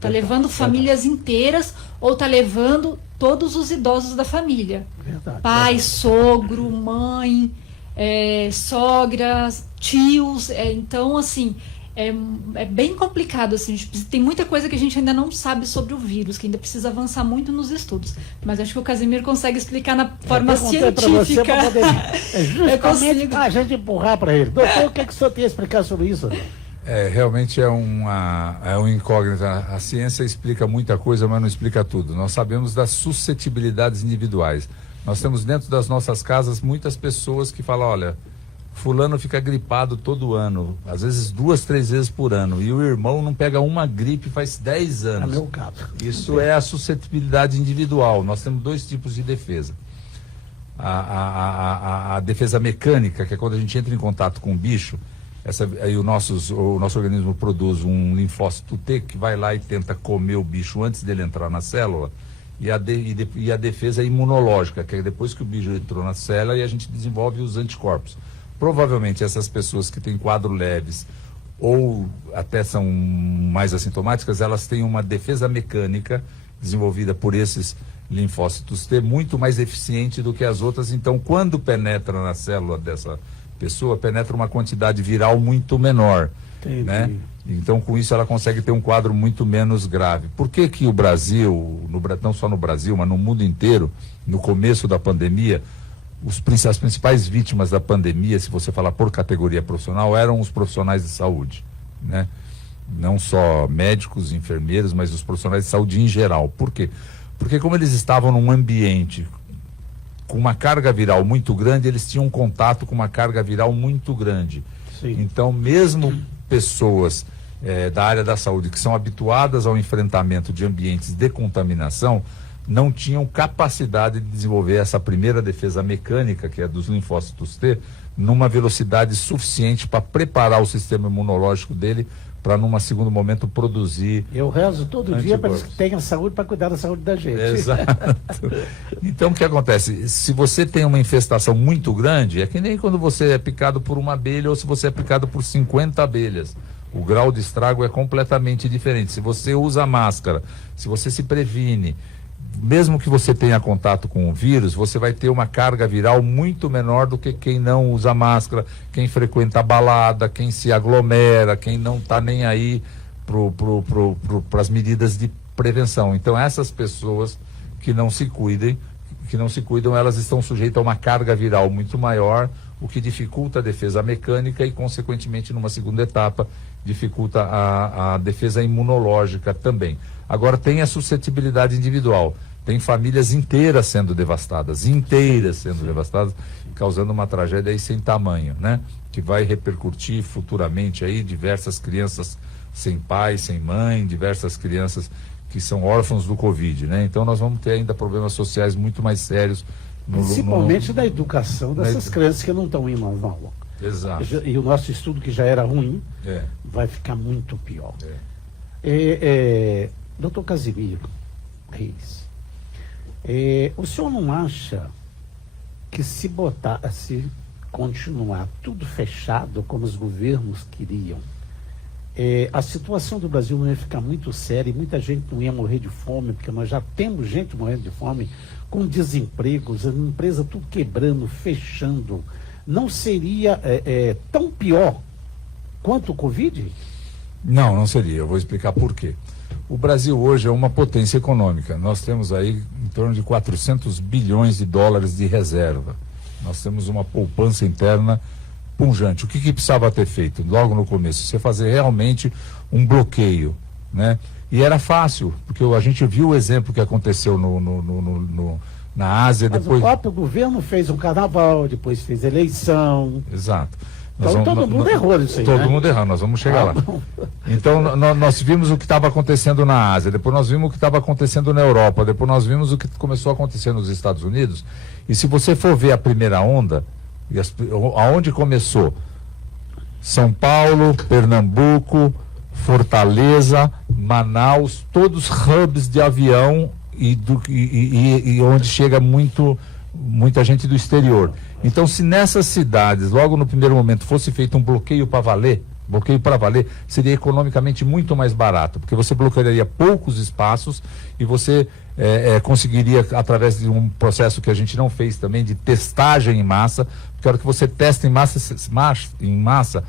tá levando famílias inteiras ou tá levando todos os idosos da família. Verdade, pai, sogro, mãe, sogras, tios. Então, assim, é bem complicado, assim, tem muita coisa que a gente ainda não sabe sobre o vírus, que ainda precisa avançar muito nos estudos. Mas acho que o Casimiro consegue explicar na forma científica. Pra você justamente a gente empurrar para ele. Doutor, o que o senhor tem a explicar sobre isso? Realmente é uma incógnita. A ciência explica muita coisa, mas não explica tudo. Nós sabemos das suscetibilidades individuais. Nós temos dentro das nossas casas muitas pessoas que falam, olha, fulano fica gripado todo ano, às vezes 2, 3 vezes por ano, e o irmão não pega uma gripe faz 10 anos. É meu caso. Isso é a suscetibilidade individual. Nós temos 2 tipos de defesa. A defesa mecânica, que é quando a gente entra em contato com o bicho, aí o nosso organismo produz um linfócito T que vai lá e tenta comer o bicho antes dele entrar na célula, e a defesa imunológica, que é depois que o bicho entrou na célula e a gente desenvolve os anticorpos. Provavelmente essas pessoas que têm quadros leves ou até são mais assintomáticas, elas têm uma defesa mecânica desenvolvida por esses linfócitos T, muito mais eficiente do que as outras. Então, quando penetra na célula dessa pessoa, penetra uma quantidade viral muito menor, né? Então, com isso, ela consegue ter um quadro muito menos grave. Por que que o Brasil, não só no Brasil, mas no mundo inteiro, no começo da pandemia, as principais vítimas da pandemia, se você falar por categoria profissional, eram os profissionais de saúde, né? Não só médicos, enfermeiros, mas os profissionais de saúde em geral. Por quê? Porque como eles estavam num ambiente com uma carga viral muito grande, eles tinham contato com uma carga viral muito grande. Sim. Então, mesmo pessoas da área da saúde que são habituadas ao enfrentamento de ambientes de contaminação, não tinham capacidade de desenvolver essa primeira defesa mecânica, que é dos linfócitos T, numa velocidade suficiente para preparar o sistema imunológico dele para, num segundo momento, produzir. Eu rezo todo dia para anticorpos. que tenha saúde para cuidar da saúde da gente. Exato. Então, o que acontece? Se você tem uma infestação muito grande, é que nem quando você é picado por uma abelha ou se você é picado por 50 abelhas. O grau de estrago é completamente diferente. Se você usa máscara, se você se previne, mesmo que você tenha contato com o vírus, você vai ter uma carga viral muito menor do que quem não usa máscara, quem frequenta a balada, quem se aglomera, quem não está nem aí para as medidas de prevenção. Então, essas pessoas que não se cuidam, elas estão sujeitas a uma carga viral muito maior, o que dificulta a defesa mecânica e, consequentemente, numa segunda etapa, dificulta a defesa imunológica também. Agora, tem a suscetibilidade individual. Tem famílias inteiras sendo devastadas, causando uma tragédia aí sem tamanho, né? Que vai repercutir futuramente aí diversas crianças sem pai, sem mãe, diversas crianças que são órfãos do Covid, né? Então, nós vamos ter ainda problemas sociais muito mais sérios. Principalmente da educação dessas crianças que não estão indo na aula. Exato. E o nosso estudo, que já era ruim, vai ficar muito pior. Doutor Casimiro Reis, o senhor não acha que se continuar tudo fechado como os governos queriam, a situação do Brasil não ia ficar muito séria e muita gente não ia morrer de fome, porque nós já temos gente morrendo de fome, com desempregos, a empresa tudo quebrando, fechando. Não seria tão pior quanto o Covid? Não seria. Eu vou explicar por quê. O Brasil hoje é uma potência econômica. Nós temos aí em torno de 400 bilhões de dólares de reserva. Nós temos uma poupança interna pungente. O que precisava ter feito logo no começo? Você fazer realmente um bloqueio, né? E era fácil, porque a gente viu o exemplo que aconteceu na Ásia. Mas depois... o próprio governo fez um carnaval, depois fez eleição. Exato. Então todo mundo errou nisso aí, todo mundo errou, nós vamos chegar lá. Não. Então nós vimos o que estava acontecendo na Ásia, depois nós vimos o que estava acontecendo na Europa, depois nós vimos o que começou a acontecer nos Estados Unidos. E se você for ver a primeira onda, aonde começou? São Paulo, Pernambuco, Fortaleza, Manaus, todos hubs de avião e onde chega muita gente do exterior. Então, se nessas cidades, logo no primeiro momento, fosse feito um bloqueio para valer, seria economicamente muito mais barato, porque você bloquearia poucos espaços e você conseguiria, através de um processo que a gente não fez também, de testagem em massa, porque a hora que você testa em massa,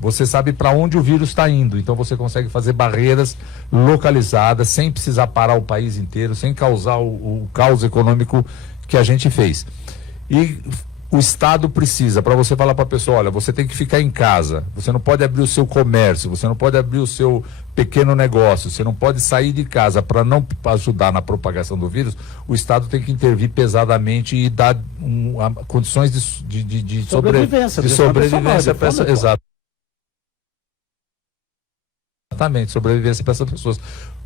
você sabe para onde o vírus está indo. Então você consegue fazer barreiras localizadas, sem precisar parar o país inteiro, sem causar o caos econômico que a gente fez. E o Estado precisa, para você falar para a pessoa, olha, você tem que ficar em casa, você não pode abrir o seu comércio, você não pode abrir o seu pequeno negócio, você não pode sair de casa para não ajudar na propagação do vírus, o Estado tem que intervir pesadamente e dar condições de sobrevivência para essa... Exatamente, sobrevivência para essas pessoas.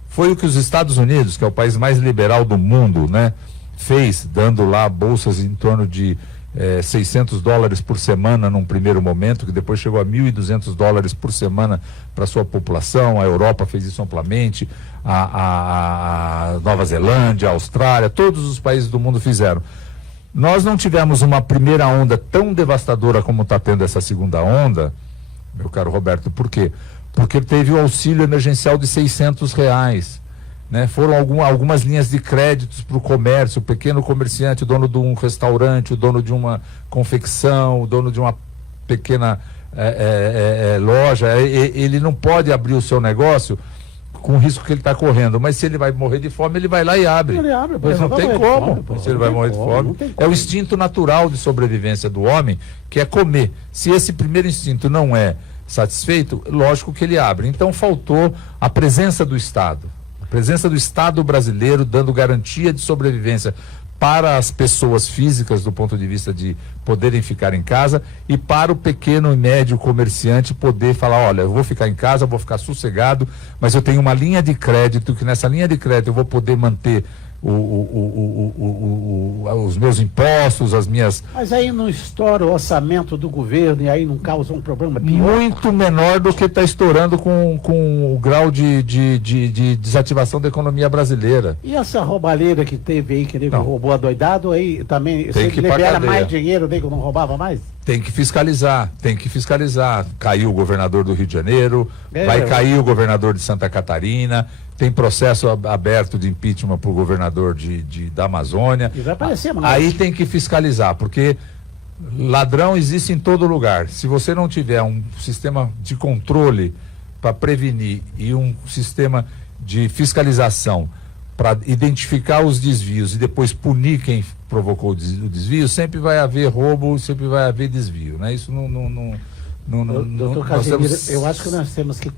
Foi o que os Estados Unidos, que é o país mais liberal do mundo, né, fez, dando lá bolsas em torno de $600 por semana num primeiro momento, que depois chegou a $1.200 por semana para sua população. A Europa fez isso amplamente, a Nova Zelândia, a Austrália, todos os países do mundo fizeram. Nós não tivemos uma primeira onda tão devastadora como está tendo essa segunda onda, meu caro Roberto. Por quê? Porque teve o auxílio emergencial de R$600. né? Foram algumas linhas de créditos para o comércio, o pequeno comerciante, o dono de um restaurante, o dono de uma confecção, o dono de uma pequena loja. Ele não pode abrir o seu negócio com o risco que ele está correndo, mas se ele vai morrer de fome, ele vai lá e abre. Ele abre, Mas não tem como. Se ele vai morrer de fome. É o instinto. instinto natural de sobrevivência do homem, que é comer. Se esse primeiro instinto não é satisfeito, lógico que ele abre. Então faltou a presença do Estado. A presença do Estado brasileiro dando garantia de sobrevivência para as pessoas físicas do ponto de vista de poderem ficar em casa e para o pequeno e médio comerciante poder falar, olha, eu vou ficar em casa, vou ficar sossegado, mas eu tenho uma linha de crédito, que nessa linha de crédito eu vou poder manter os meus impostos, as minhas... Mas aí não estoura o orçamento do governo e aí não causa um problema pior? Muito menor do que está estourando com o grau de desativação da economia brasileira. E essa roubalheira que teve aí, que nego roubou adoidado, aí também Tem você que ir pra libera cadeia. mais dinheiro, nego não roubava mais? Tem que fiscalizar. Caiu o governador do Rio de Janeiro, vai cair o governador de Santa Catarina, tem processo aberto de impeachment para o governador da Amazônia. E vai aparecer mais. Aí tem que fiscalizar, porque ladrão existe em todo lugar. Se você não tiver um sistema de controle para prevenir e um sistema de fiscalização para identificar os desvios e depois punir quem provocou o desvio, sempre vai haver roubo, sempre vai haver desvio, né? Isso Doutor Casimiro, eu acho que nós temos que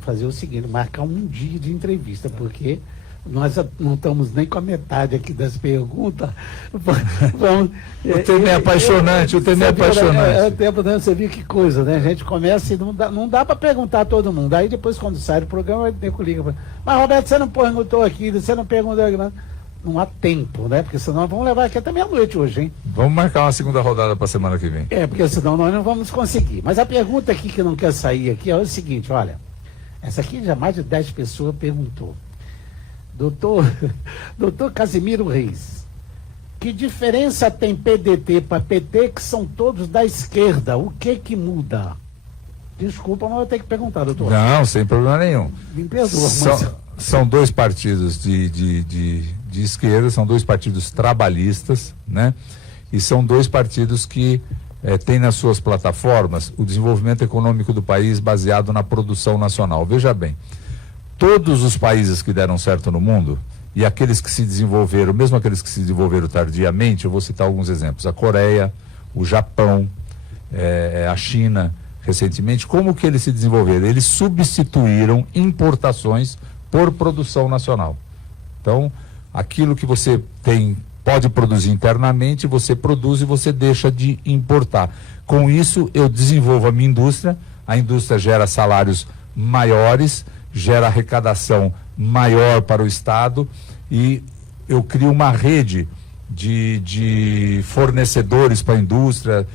fazer o seguinte, marcar um dia de entrevista, porque nós não estamos nem com a metade aqui das perguntas. Vamos, o tema é apaixonante, o tema é apaixonante. Você viu que coisa, né? A gente começa e não dá para perguntar a todo mundo. Aí depois, quando sai do programa, o nego liga. Mas, Roberto, você não perguntou aqui, você não perguntou aqui. Não há tempo, né? Porque senão vamos levar aqui até meia-noite hoje, hein? Vamos marcar uma segunda rodada para a semana que vem. Porque senão nós não vamos conseguir. Mas a pergunta aqui que não quer sair aqui é o seguinte, olha. Essa aqui já mais de 10 pessoas perguntou. Doutor Casimiro Reis, que diferença tem PDT para PT, que são todos da esquerda? O que muda? Desculpa, mas eu tenho que perguntar, doutor. Não, sem problema nenhum. Me perdoa, São dois partidos de esquerda, são dois partidos trabalhistas, né? E são dois partidos que têm nas suas plataformas o desenvolvimento econômico do país baseado na produção nacional. Veja bem, todos os países que deram certo no mundo e aqueles que se desenvolveram, mesmo aqueles que se desenvolveram tardiamente, eu vou citar alguns exemplos, a Coreia, o Japão, a China, recentemente, como que eles se desenvolveram? Eles substituíram importações por produção nacional. Então, aquilo que você pode produzir internamente, você produz e você deixa de importar. Com isso, eu desenvolvo a minha indústria, a indústria gera salários maiores, gera arrecadação maior para o Estado e eu crio uma rede de fornecedores para a indústria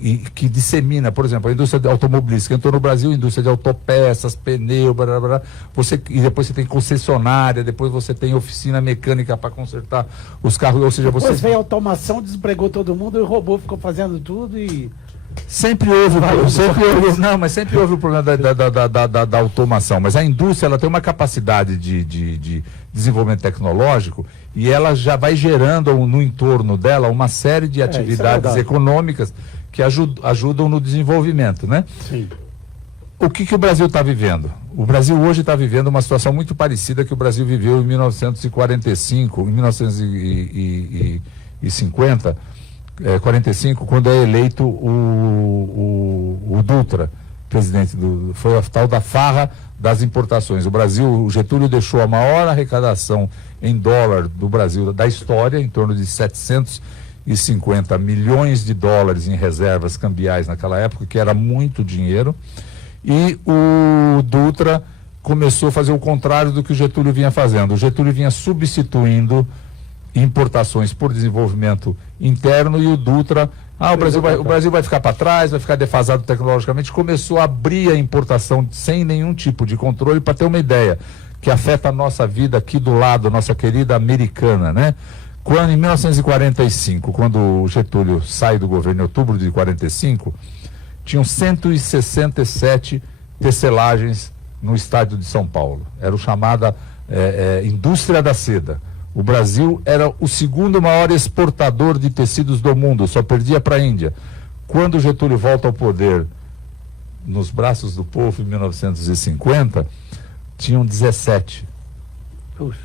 e que dissemina, por exemplo, a indústria automobilística entrou no Brasil, indústria de autopeças, pneu, blá, blá, blá. E depois você tem concessionária, depois você tem oficina mecânica para consertar os carros, ou seja, depois veio a automação, desempregou todo mundo e o robô ficou fazendo tudo e... Sempre houve o problema da automação, mas a indústria ela tem uma capacidade de desenvolvimento tecnológico e ela já vai gerando no entorno dela uma série de atividades econômicas que ajudam no desenvolvimento, né? Sim. O que o Brasil está vivendo? O Brasil hoje está vivendo uma situação muito parecida que o Brasil viveu em 1945, em 1950, 45, quando é eleito o Dutra, presidente foi a tal da farra das importações. O Getúlio deixou a maior arrecadação em dólar do Brasil da história, em torno de 750 milhões de dólares em reservas cambiais naquela época, que era muito dinheiro, e o Dutra começou a fazer o contrário do que o Getúlio vinha fazendo. O Getúlio vinha substituindo importações por desenvolvimento interno e o Dutra, o Brasil vai ficar para trás, vai ficar defasado tecnologicamente, começou a abrir a importação sem nenhum tipo de controle. Para ter uma ideia, que afeta a nossa vida aqui do lado, nossa querida americana, né? Quando em 1945, quando o Getúlio sai do governo em outubro de 45, tinham 167 tecelagens no estádio de São Paulo. Era o chamada indústria da seda. O Brasil era o segundo maior exportador de tecidos do mundo, só perdia para a Índia. Quando Getúlio volta ao poder, nos braços do povo, em 1950, tinham 17. Puxa.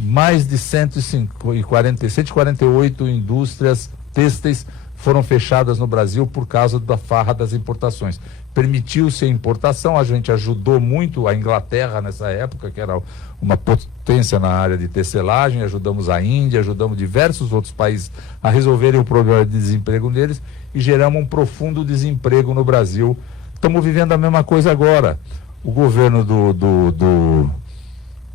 Mais de 148 indústrias têxteis foram fechadas no Brasil por causa da farra das importações. Permitiu-se a importação, a gente ajudou muito a Inglaterra nessa época, que era uma potência na área de tecelagem, ajudamos a Índia, ajudamos diversos outros países a resolverem o problema de desemprego deles e geramos um profundo desemprego no Brasil. Estamos vivendo a mesma coisa agora. O governo do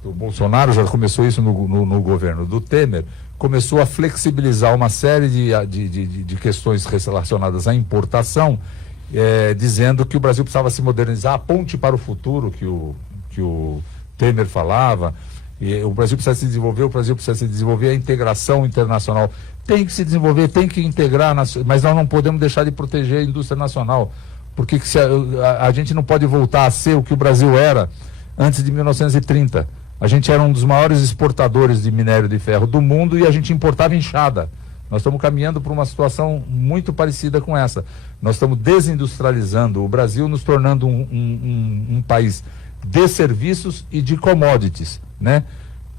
Bolsonaro, já começou isso no governo do Temer, começou a flexibilizar uma série de questões relacionadas à importação, dizendo que o Brasil precisava se modernizar, a ponte para o futuro que o Temer falava, o Brasil precisa se desenvolver, a integração internacional tem que se desenvolver, tem que integrar, mas nós não podemos deixar de proteger a indústria nacional, porque a gente não pode voltar a ser o que o Brasil era antes de 1930. A gente era um dos maiores exportadores de minério de ferro do mundo e a gente importava enxada. Nós estamos caminhando para uma situação muito parecida com essa. Nós estamos desindustrializando o Brasil, nos tornando um país de serviços e de commodities, né?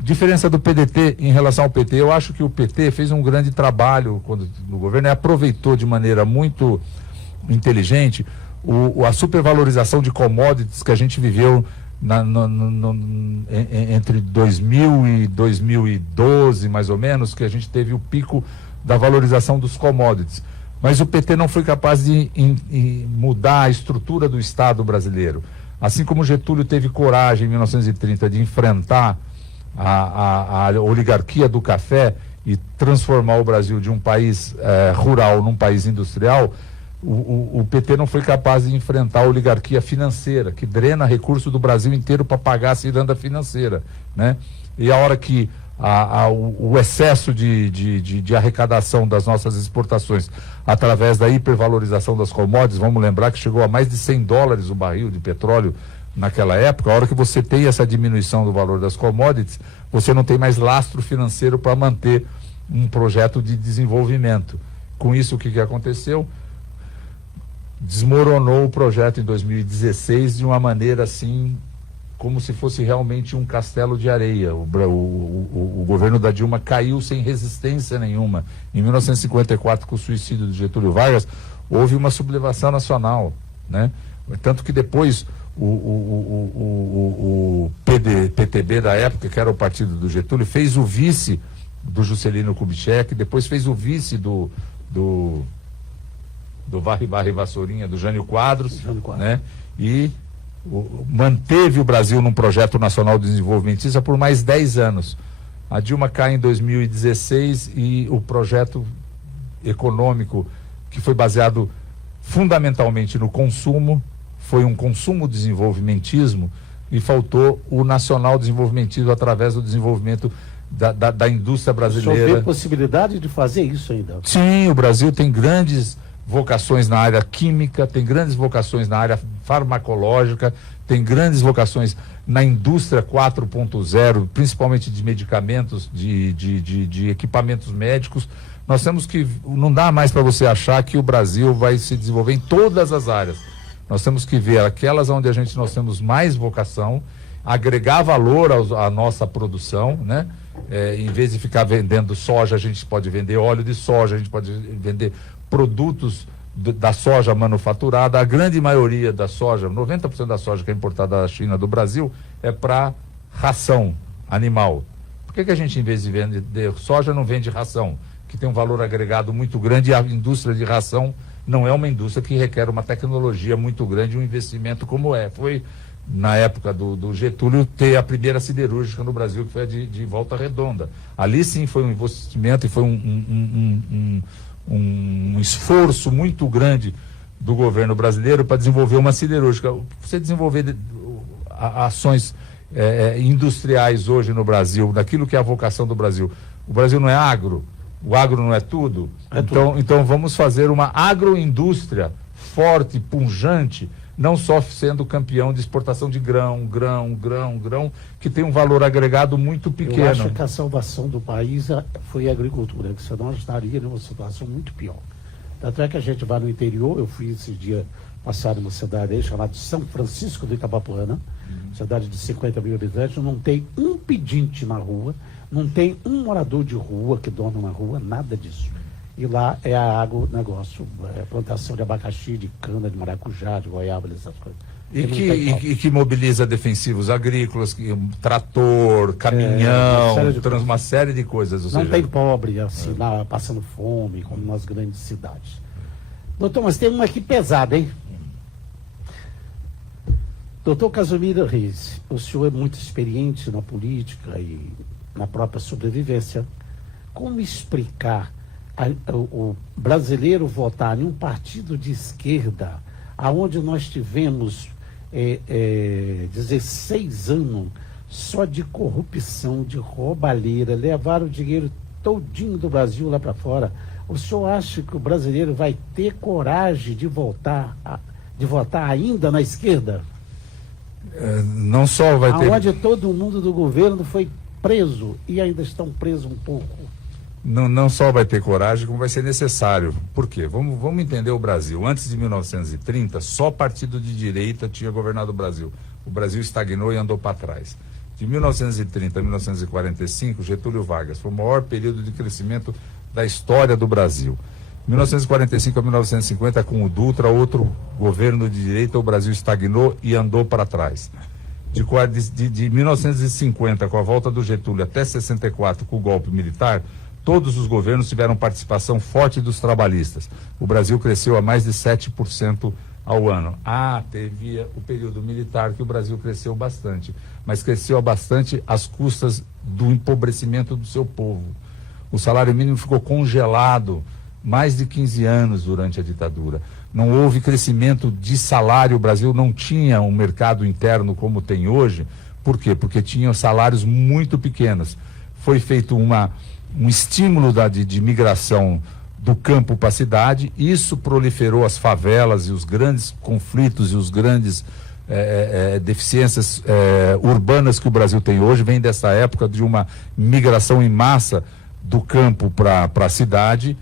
Diferença do PDT em relação ao PT, eu acho que o PT fez um grande trabalho no governo e aproveitou de maneira muito inteligente a supervalorização de commodities que a gente viveu entre 2000 e 2012, mais ou menos, que a gente teve o pico da valorização dos commodities. Mas o PT não foi capaz de mudar a estrutura do Estado brasileiro. Assim como Getúlio teve coragem em 1930 de enfrentar a oligarquia do café e transformar o Brasil de um país rural num país industrial, o PT não foi capaz de enfrentar a oligarquia financeira, que drena recursos do Brasil inteiro para pagar a ciranda financeira, né? E a hora que o excesso de arrecadação das nossas exportações, através da hipervalorização das commodities, vamos lembrar que chegou a mais de $100 o barril de petróleo naquela época, a hora que você tem essa diminuição do valor das commodities, você não tem mais lastro financeiro para manter um projeto de desenvolvimento. Com isso, o que aconteceu? Desmoronou o projeto em 2016 de uma maneira assim, como se fosse realmente um castelo de areia. O governo da Dilma caiu sem resistência nenhuma. Em 1954, com o suicídio de Getúlio Vargas, houve uma sublevação nacional, né? Tanto que depois o PTB da época, que era o partido do Getúlio, fez o vice do Juscelino Kubitschek, depois fez o vice do Varre Vassourinha, do Jânio Quadros, né? E manteve o Brasil num projeto nacional desenvolvimentista por mais 10 anos. A Dilma cai em 2016 e o projeto econômico, que foi baseado fundamentalmente no consumo, foi um consumo desenvolvimentismo e faltou o nacional desenvolvimentismo através do desenvolvimento da indústria brasileira. O senhor vê possibilidade de fazer isso ainda? Sim, o Brasil tem grandes vocações na área química, tem grandes vocações na área farmacológica, tem grandes vocações na indústria 4.0, principalmente de medicamentos, de equipamentos médicos. Nós temos que, não dá mais para você achar que o Brasil vai se desenvolver em todas as áreas. Nós temos que ver aquelas onde nós temos mais vocação, agregar valor à nossa produção, né? Em vez de ficar vendendo soja, a gente pode vender óleo de soja, a gente pode vender produtos da soja manufaturada. A grande maioria da soja, 90% da soja que é importada da China, do Brasil, é para ração animal. Por que a gente, em vez de vender soja, não vende ração, que tem um valor agregado muito grande, e a indústria de ração não é uma indústria que requer uma tecnologia muito grande, um investimento como foi na época do Getúlio, ter a primeira siderúrgica no Brasil, que foi a de Volta Redonda. Ali sim foi um investimento e foi um esforço muito grande do governo brasileiro para desenvolver uma siderúrgica. Você desenvolver ações industriais hoje no Brasil, daquilo que é a vocação do Brasil. O Brasil não é agro, o agro não é tudo. Então vamos fazer uma agroindústria forte, pujante, não só sendo campeão de exportação de grão, que tem um valor agregado muito pequeno. Eu acho que a salvação do país foi a agricultura, que senão nós estaria numa situação muito pior. Tanto é que a gente vai no interior, eu fui esse dia passado numa cidade aí chamada São Francisco do Itabapoana, cidade de 50 mil habitantes, não tem um pedinte na rua, não tem um morador de rua que dorme na rua, nada disso. E lá é agronegócio, plantação de abacaxi, de cana, de maracujá, de goiaba, essas coisas. E que mobiliza defensivos agrícolas, trator, caminhão, uma série de coisas. Ou não seja, tem pobre assim, lá, passando fome, como nas grandes cidades. Doutor, mas tem uma aqui pesada, hein? Doutor Casimiro Reis, o senhor é muito experiente na política e na própria sobrevivência. Como explicar o brasileiro votar em um partido de esquerda, aonde nós tivemos 16 anos só de corrupção, de roubalheira, levaram o dinheiro todinho do Brasil lá para fora? O senhor acha que o brasileiro vai ter coragem de votar ainda na esquerda? Não só vai ter... Aonde todo mundo do governo foi preso e ainda estão presos um pouco. Não só vai ter coragem, como vai ser necessário. Por quê? Vamos entender o Brasil. Antes de 1930, só partido de direita tinha governado o Brasil. O Brasil estagnou e andou para trás. De 1930 a 1945, Getúlio Vargas foi o maior período de crescimento da história do Brasil. 1945 a 1950, com o Dutra, outro governo de direita, o Brasil estagnou e andou para trás. De 1950, com a volta do Getúlio, até 64, com o golpe militar, todos os governos tiveram participação forte dos trabalhistas. O Brasil cresceu a mais de 7% ao ano. Teve o período militar que o Brasil cresceu bastante, mas cresceu bastante às custas do empobrecimento do seu povo. O salário mínimo ficou congelado mais de 15 anos durante a ditadura. Não houve crescimento de salário, o Brasil não tinha um mercado interno como tem hoje. Por quê? Porque tinha salários muito pequenos. Foi feito um estímulo de migração do campo para a cidade, isso proliferou as favelas e os grandes conflitos e os grandes deficiências urbanas que o Brasil tem hoje, vem dessa época de uma migração em massa do campo para a cidade,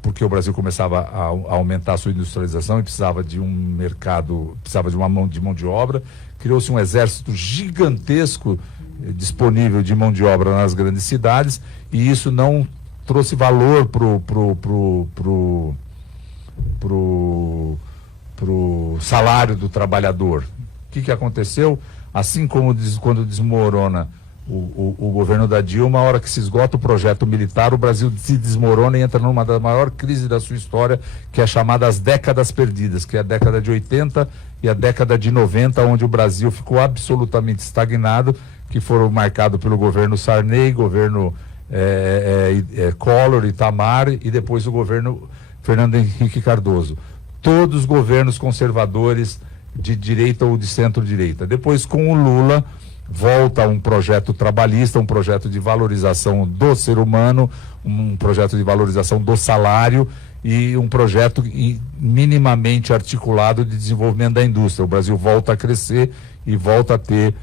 porque o Brasil começava a aumentar a sua industrialização e precisava de um mercado, precisava de mão de obra. Criou-se um exército gigantesco disponível de mão de obra nas grandes cidades, e isso não trouxe valor pro salário do trabalhador. O que aconteceu? Assim como quando desmorona o governo da Dilma, a hora que se esgota o projeto militar, o Brasil se desmorona e entra numa das maiores crises da sua história, que é chamada as décadas perdidas, que é a década de 80 e a década de 90, onde o Brasil ficou absolutamente estagnado, que foram marcados pelo governo Sarney, governo Collor, Itamar, e depois o governo Fernando Henrique Cardoso. Todos os governos conservadores de direita ou de centro-direita. Depois, com o Lula, volta um projeto trabalhista, um projeto de valorização do ser humano, um projeto de valorização do salário e um projeto minimamente articulado de desenvolvimento da indústria. O Brasil volta a crescer e volta a ter,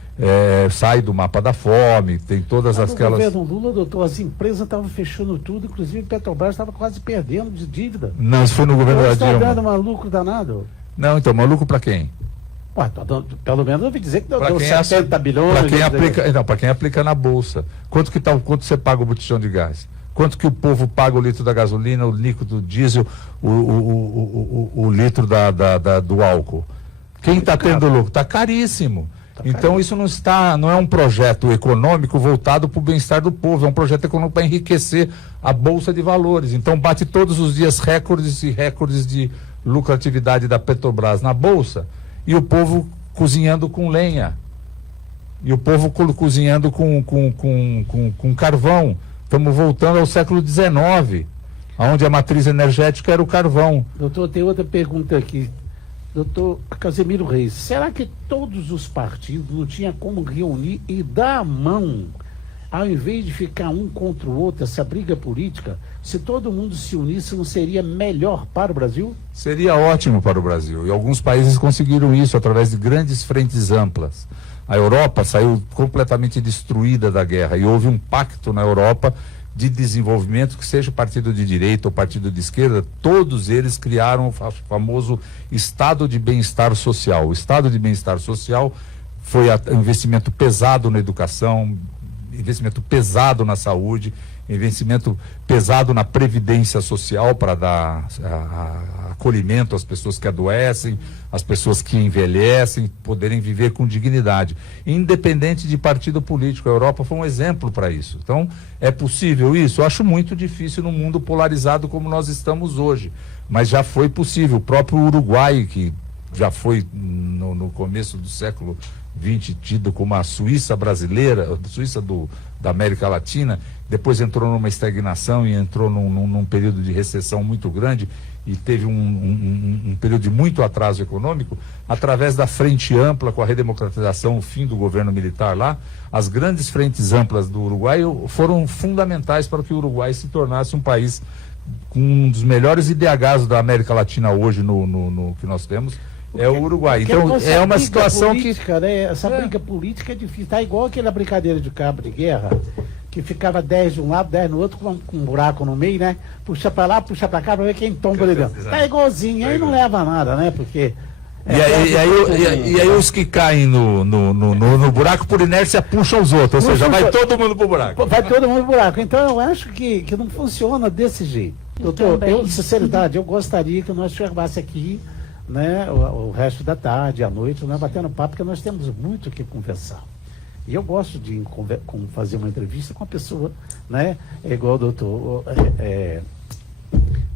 sai do mapa da fome, tem todas aquelas... No governo Lula, doutor, as empresas estavam fechando tudo, inclusive Petrobras estava quase perdendo de dívida. Não, isso foi no governo da Dilma. Está dando maluco danado. Não, então, maluco para quem? Pelo menos eu ouvi dizer que deu 70 bilhões. Para quem aplica na Bolsa. Quanto você paga o botijão de gás? Quanto que o povo paga o litro da gasolina, o líquido do diesel, o litro do álcool? Quem está tendo lucro? Está caríssimo. Então isso não é um projeto econômico voltado para o bem-estar do povo, é um projeto econômico para enriquecer a Bolsa de Valores. Então bate todos os dias recordes e recordes de lucratividade da Petrobras na Bolsa, e o povo cozinhando com lenha, e o povo cozinhando com carvão. Estamos voltando ao século XIX, onde a matriz energética era o carvão. Doutor, tem outra pergunta aqui. Doutor Casimiro Reis, será que todos os partidos não tinham como reunir e dar a mão ao invés de ficar um contra o outro, essa briga política, se todo mundo se unisse, não seria melhor para o Brasil? Seria ótimo para o Brasil. E alguns países conseguiram isso através de grandes frentes amplas. A Europa saiu completamente destruída da guerra e houve um pacto na Europa de desenvolvimento, que seja partido de direita ou partido de esquerda, todos eles criaram o famoso Estado de Bem-Estar Social. O Estado de Bem-Estar Social foi investimento pesado na educação, investimento pesado na saúde, investimento pesado na previdência social para dar acolhimento às pessoas que adoecem, às pessoas que envelhecem, poderem viver com dignidade, independente de partido político. A Europa foi um exemplo para isso. Então, é possível isso? Eu acho muito difícil num mundo polarizado como nós estamos hoje, mas já foi possível. O próprio Uruguai, que já foi no começo do século XX tido como a Suíça brasileira, a Suíça da América Latina, depois entrou numa estagnação e entrou num período de recessão muito grande e teve um período de muito atraso econômico. Através da frente ampla, com a redemocratização, o fim do governo militar lá, as grandes frentes amplas do Uruguai foram fundamentais para que o Uruguai se tornasse um país com um dos melhores IDHs da América Latina hoje no que nós temos. É o Uruguai. Então, é uma situação política, né? Essa briga política é difícil. Tá igual aquela brincadeira de cabo de guerra, que ficava 10 de um lado, 10 no outro, com um buraco no meio, né? Puxa pra lá, puxa pra cá, pra ver quem tomba ali dentro. Tá igualzinho, aí não leva a nada, né? Porque... E aí os que caem no buraco, por inércia, puxam os outros. Ou seja, vai todo mundo pro buraco. Vai todo mundo pro buraco. Então, eu acho que não funciona desse jeito. Doutor, sinceridade, eu gostaria que nós chegássemos aqui, né, o resto da tarde, à noite, nós batendo papo, porque nós temos muito o que conversar. E eu gosto de fazer uma entrevista com a pessoa, né, igual o doutor,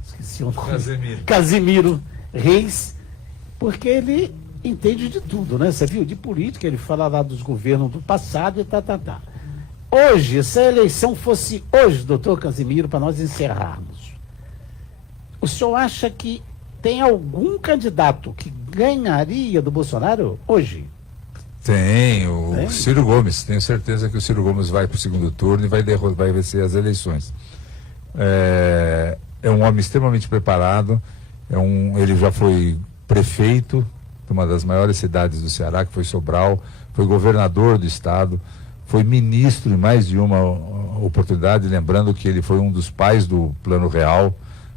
esqueci o nome. Casimiro Reis, porque ele entende de tudo, né, você viu, de política, ele fala lá dos governos do passado e tá. Hoje, se a eleição fosse hoje, doutor Casimiro, para nós encerrarmos, o senhor acha que tem algum candidato que ganharia do Bolsonaro hoje? Tem, Ciro Gomes. Tenho certeza que o Ciro Gomes vai para o segundo turno e vai vencer as eleições. É um homem extremamente preparado. Ele já foi prefeito de uma das maiores cidades do Ceará, que foi Sobral, foi governador do estado, foi ministro em mais de uma oportunidade, lembrando que ele foi um dos pais do Plano Real.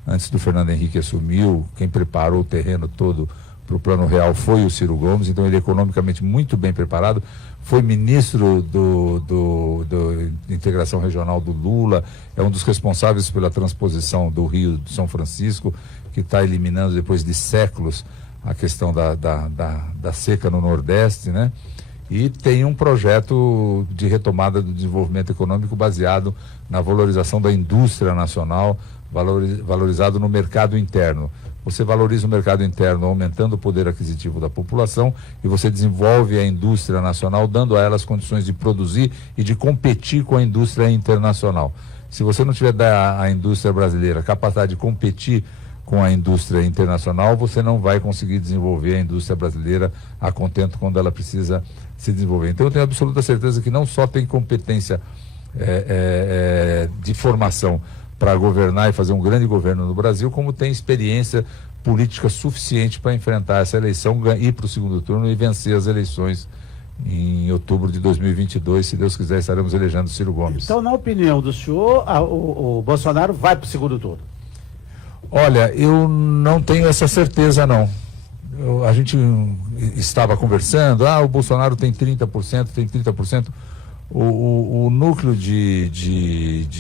Antes do Fernando Henrique assumiu, quem preparou o terreno todo para o Plano Real foi o Ciro Gomes, então ele é economicamente muito bem preparado, foi ministro de integração regional do Lula, é um dos responsáveis pela transposição do Rio de São Francisco, que está eliminando depois de séculos a questão da seca no Nordeste, né? E tem um projeto de retomada do desenvolvimento econômico baseado na valorização da indústria nacional, valorizado no mercado interno. Você valoriza o mercado interno aumentando o poder aquisitivo da população e você desenvolve a indústria nacional, dando a ela as condições de produzir e de competir com a indústria internacional. Se você não tiver a indústria brasileira capacidade de competir com a indústria internacional, você não vai conseguir desenvolver a indústria brasileira a contento quando ela precisa se desenvolver. Então eu tenho absoluta certeza que não só tem competência de formação para governar e fazer um grande governo no Brasil, como tem experiência política suficiente para enfrentar essa eleição, ir para o segundo turno e vencer as eleições em outubro de 2022. Se Deus quiser, estaremos elegendo Ciro Gomes. Então, na opinião do senhor, o Bolsonaro vai para o segundo turno? Olha, eu não tenho essa certeza, não. A gente estava conversando, o Bolsonaro tem 30%, tem 30%. O núcleo de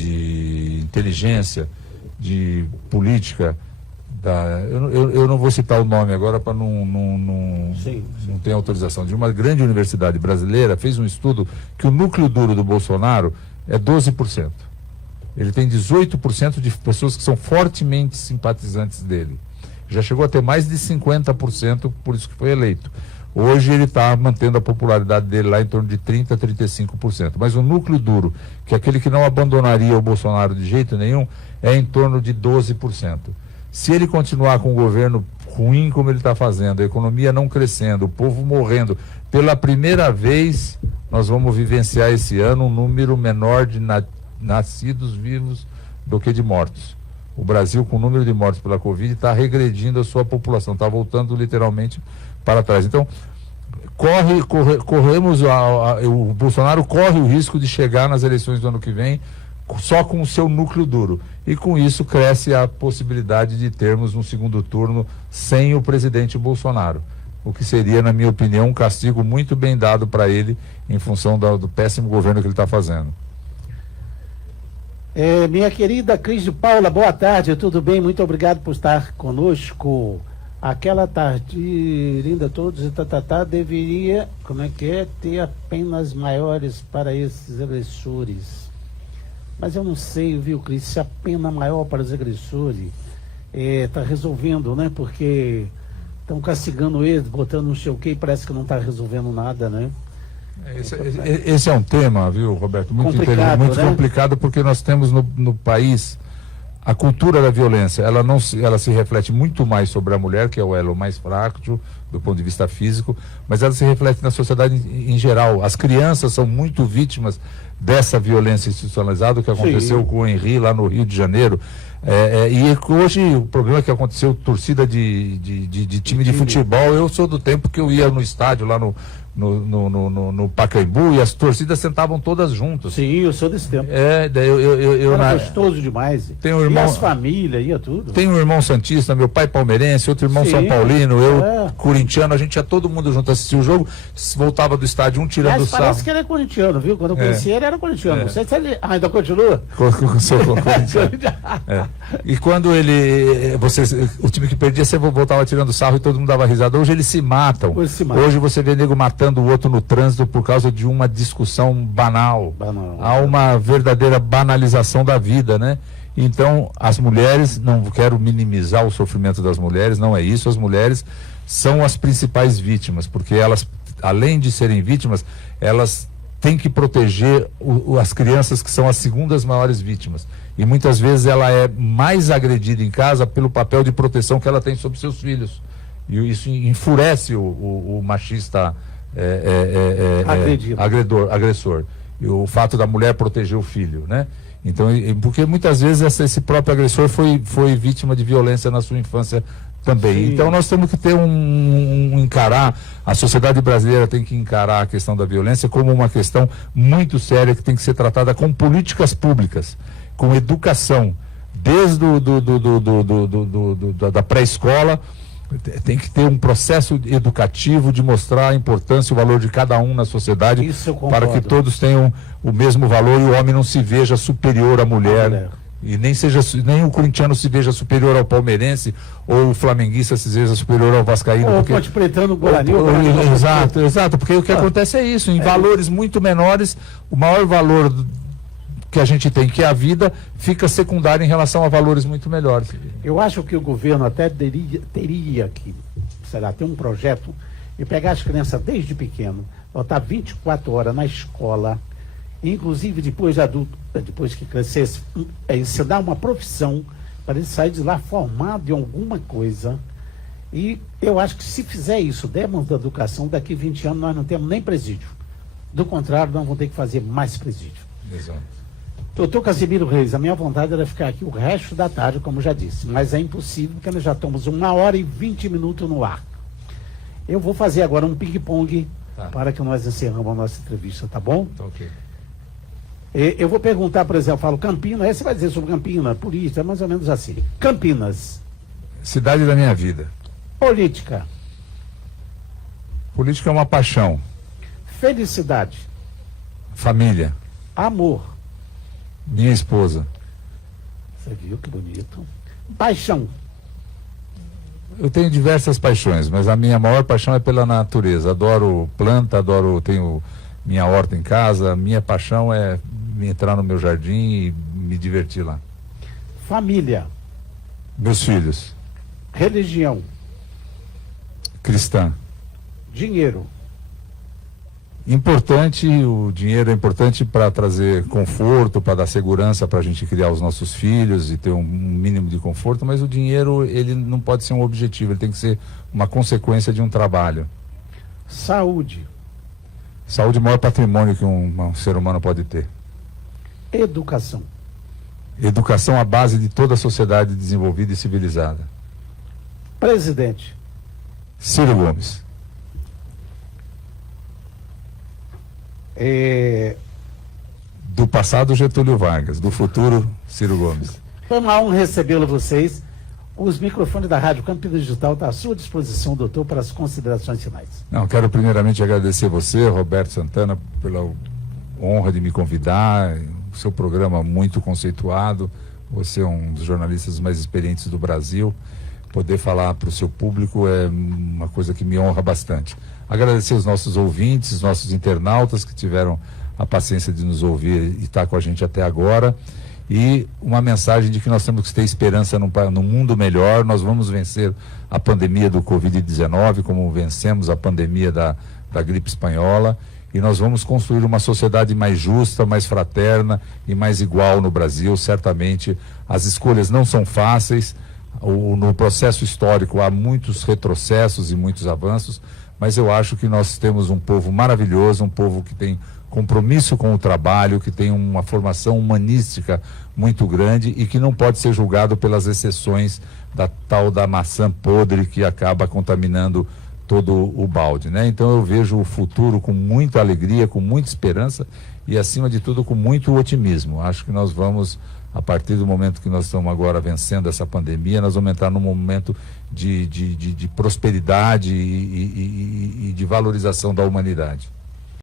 inteligência, de política, eu não vou citar o nome agora para não ter autorização, de uma grande universidade brasileira, fez um estudo que o núcleo duro do Bolsonaro é 12%. Ele tem 18% de pessoas que são fortemente simpatizantes dele. Já chegou a ter mais de 50%, por isso que foi eleito. Hoje ele está mantendo a popularidade dele lá em torno de 30% a 35%. Mas o núcleo duro, que é aquele que não abandonaria o Bolsonaro de jeito nenhum, é em torno de 12%. Se ele continuar com o governo ruim como ele está fazendo, a economia não crescendo, o povo morrendo, pela primeira vez nós vamos vivenciar esse ano um número menor de nascidos vivos do que de mortos. O Brasil, com o número de mortos pela Covid, está regredindo a sua população, está voltando literalmente para trás. Então, o Bolsonaro corre o risco de chegar nas eleições do ano que vem só com o seu núcleo duro. E com isso cresce a possibilidade de termos um segundo turno sem o presidente Bolsonaro. O que seria, na minha opinião, um castigo muito bem dado para ele em função do péssimo governo que ele está fazendo. Minha querida Cris de Paula, boa tarde, tudo bem? Muito obrigado por estar conosco. Aquela tarde linda, todos e deveria, ter apenas maiores para esses agressores. Mas eu não sei, viu, Cris, se a pena maior para os agressores está resolvendo, né? Porque estão castigando eles, botando um sei o quê, e parece que não está resolvendo nada, né? Esse é um tema, viu, Roberto, muito complicado, muito né? complicado, porque nós temos no país a cultura da violência. Ela se reflete muito mais sobre a mulher, que é o elo mais fraco do ponto de vista físico, mas ela se reflete na sociedade em geral. As crianças são muito vítimas dessa violência institucionalizada, o que aconteceu com o Henri lá no Rio de Janeiro. E hoje o problema que aconteceu, torcida de time de futebol, eu sou do tempo que eu ia no estádio lá no Pacaembu e as torcidas sentavam todas juntas. Sim, eu sou desse tempo. Era gostoso demais. Tem um irmão, e as famílias, ia tudo. Tem um irmão santista, meu pai palmeirense, outro irmão São Paulino, eu corintiano, a gente ia todo mundo junto assistir o jogo, voltava do estádio um tirando o sarro. Parece que ele é corintiano, viu? Quando eu conheci ele, era corintiano. Não sei se ele ainda continua. Sou corintiano. E quando o time que perdia, você voltava tirando sarro e todo mundo dava risada. Hoje eles se matam. Hoje você vê nego matando o outro no trânsito por causa de uma discussão banal. Há uma verdadeira banalização da vida, né? Então, as mulheres, não quero minimizar o sofrimento das mulheres, não é isso, as mulheres são as principais vítimas, porque elas, além de serem vítimas, elas têm que proteger as crianças, que são as segundas maiores vítimas. E muitas vezes ela é mais agredida em casa pelo papel de proteção que ela tem sobre seus filhos. E isso enfurece o machista agressor. E o fato da mulher proteger o filho, né? Então, porque muitas vezes esse próprio agressor foi vítima de violência na sua infância também. Sim. Então nós temos que ter encarar, a sociedade brasileira tem que encarar a questão da violência como uma questão muito séria, que tem que ser tratada com políticas públicas, com educação, desde da pré-escola. Tem que ter um processo educativo de mostrar a importância e o valor de cada um na sociedade, para que todos tenham o mesmo valor e o homem não se veja superior à mulher. E nem o corintiano se veja superior ao palmeirense, ou o flamenguista se veja superior ao vascaíno. Ou o Ponte Pretano, o Guarani. Exato, porque o que acontece é isso, em valores muito menores, o maior valor que a gente tem, que é a vida, fica secundário em relação a valores muito melhores. Eu acho que o governo até teria que, ter um projeto e pegar as crianças desde pequeno, botar 24 horas na escola, inclusive depois de adulto, depois que crescesse, ensinar uma profissão para ele sair de lá formado em alguma coisa. E eu acho que se fizer isso, dermos da educação, daqui 20 anos nós não temos nem presídio. Do contrário, nós vamos ter que fazer mais presídio. Exato. Doutor Casimiro Reis, a minha vontade era ficar aqui o resto da tarde, como já disse, mas é impossível, porque nós já estamos 1h20 no ar. Eu vou fazer agora um ping-pong para que nós encerramos a nossa entrevista, tá bom? Tá ok. Eu vou perguntar, por exemplo, eu falo Campinas, aí você vai dizer sobre Campinas, política, mais ou menos assim. Campinas. Cidade da minha vida. Política. Política é uma paixão. Felicidade. Família. Amor. Minha esposa. Você viu que bonito. Paixão. Eu tenho diversas paixões, mas a minha maior paixão é pela natureza. Adoro planta, tenho minha horta em casa. Minha paixão é entrar no meu jardim e me divertir lá. Família. Meus filhos. Religião. Cristã. Dinheiro. Importante, o dinheiro é importante para trazer conforto, para dar segurança para a gente criar os nossos filhos e ter um mínimo de conforto, mas o dinheiro, ele não pode ser um objetivo, ele tem que ser uma consequência de um trabalho. Saúde. Saúde é o maior patrimônio que um ser humano pode ter. Educação. Educação à base de toda a sociedade desenvolvida e civilizada. Presidente. Ciro Gomes. Do passado, Getúlio Vargas. Do futuro, Ciro Gomes. Foi uma honra recebê-lo vocês. Os microfones da Rádio Campinas Digital estão à sua disposição, doutor, para as considerações finais. Não, quero primeiramente agradecer você, Roberto Santana, pela honra de me convidar. O seu programa muito conceituado. Você é um dos jornalistas mais experientes do Brasil. Poder falar para o seu público é uma coisa que me honra bastante. Agradecer os nossos ouvintes, os nossos internautas que tiveram a paciência de nos ouvir e estar com a gente até agora. E uma mensagem de que nós temos que ter esperança num mundo melhor. Nós vamos vencer a pandemia do Covid-19, como vencemos a pandemia da gripe espanhola. E nós vamos construir uma sociedade mais justa, mais fraterna e mais igual no Brasil. Certamente as escolhas não são fáceis. No processo histórico há muitos retrocessos e muitos avanços, mas eu acho que nós temos um povo maravilhoso, um povo que tem compromisso com o trabalho, que tem uma formação humanística muito grande e que não pode ser julgado pelas exceções da tal da maçã podre que acaba contaminando todo o balde, né? Então eu vejo o futuro com muita alegria, com muita esperança e, acima de tudo, com muito otimismo. Acho que nós vamos, a partir do momento que nós estamos agora vencendo essa pandemia, nós vamos entrar num momento de prosperidade e de valorização da humanidade.